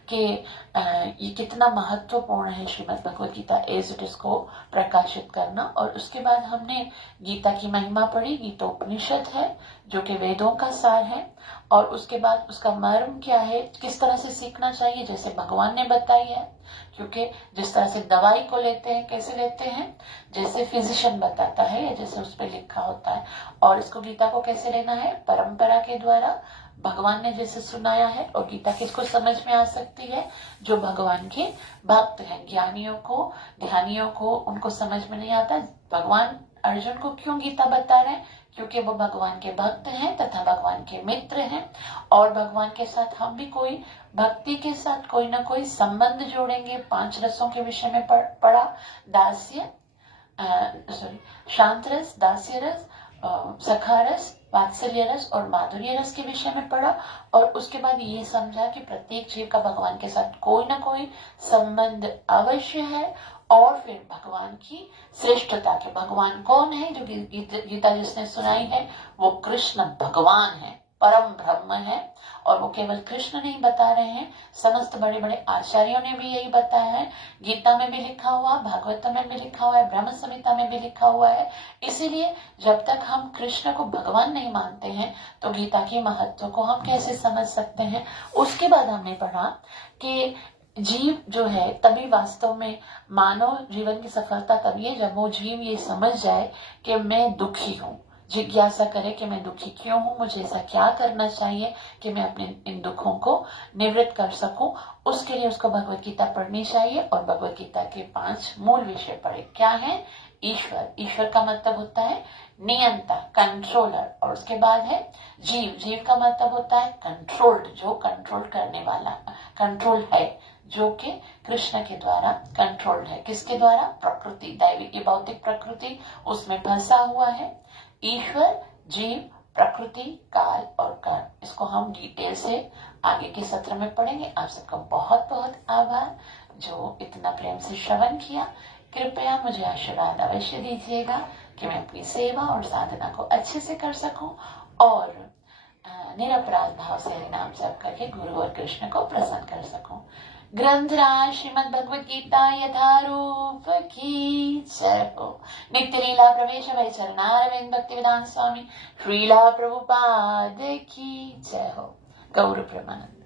कि ये कितना महत्वपूर्ण है Srimad Bhagavad Gita as it is को प्रकाशित करना। और उसके बाद हमने गीता की महिमा पढ़ी। गीता उपनिषद है जो कि वेदों का सार है, और उसके बाद उसका मर्म क्या है, किस तरह से सीखना चाहिए, जैसे भगवान ने बताई है। क्योंकि जिस तरह से दवाई को लेते हैं, कैसे लेते हैं, जैसे फिजिशियन बताता है या जैसे उस पर लिखा होता है, और इसको गीता को कैसे लेना है, परंपरा के द्वारा भगवान ने जैसे सुनाया है। और गीता किसको समझ में आ सकती है, जो भगवान के भक्त हैं। ज्ञानियों को, ध्यानियों को उनको समझ में नहीं आता भगवान अर्जुन को क्यों गीता बता रहे हैं, क्योंकि वो भगवान के भक्त हैं तथा भगवान के मित्र हैं। और भगवान के साथ हम भी कोई भक्ति के साथ कोई ना कोई संबंध जोड़ेंगे। 5 रसों के विषय में पढ़ा, दास्य शांत रस, दास्य रस, सखा रस, वात्सल्य रस और माधुर्य रस के विषय में पढ़ा। और उसके बाद ये समझा कि प्रत्येक जीव का भगवान के साथ कोई ना कोई संबंध अवश्य है। और फिर भगवान की श्रेष्ठता के, भगवान कौन है, जो गीता जिसने सुनाई है वो कृष्ण भगवान है, परम ब्रह्म है। और वो केवल कृष्ण नहीं बता रहे हैं, समस्त बड़े बड़े आचार्यों ने भी यही बताया है। गीता में भी लिखा हुआ, भागवतम में भी लिखा हुआ है, ब्रह्म संहिता में भी लिखा हुआ है। इसीलिए जब तक हम कृष्ण को भगवान नहीं मानते हैं तो गीता के महत्व को हम कैसे समझ सकते हैं। उसके बाद हमने पढ़ा कि जीव जो है तभी वास्तव में मानव जीवन की सफलता तभी है जब वो जीव ये समझ जाए कि मैं दुखी हूँ, जिज्ञासा करे कि मैं दुखी क्यों हूँ, मुझे ऐसा क्या करना चाहिए कि मैं अपने इन दुखों को निवृत्त कर सकूं। उसके लिए उसको भगवत गीता पढ़नी चाहिए। और भगवत गीता के 5 मूल विषय पढ़े। क्या है, ईश्वर, ईश्वर का मतलब होता है नियंता, कंट्रोलर। और उसके बाद है जीव, जीव का मतलब होता है कंट्रोल्ड, जो कंट्रोल करने वाला, कंट्रोल है, जो कि कृष्ण के द्वारा कंट्रोल्ड है। किसके द्वारा, प्रकृति, दैविक भौतिक प्रकृति उसमें फंसा हुआ है। ईश्वर, जीव, प्रकृति, काल और कर्म, इसको हम डिटेल से आगे के सत्र में पढ़ेंगे। आप सबका बहुत बहुत आभार जो इतना प्रेम से श्रवण किया। कृपया मुझे आशीर्वाद अवश्य दीजिएगा कि मैं अपनी सेवा और साधना को अच्छे से कर सकूं और निरपराध भाव से हरिनाम जप करके गुरु और कृष्ण को प्रसन्न कर सकूं। ग्रंथराज श्रीमद् भगवद गीता यथारूप की जय हो। नित्य लीला प्रवेश भय चरणारविंद भक्ति वेदांत स्वामी श्रीला प्रभुपाद की जय हो। गौर प्रमानंद।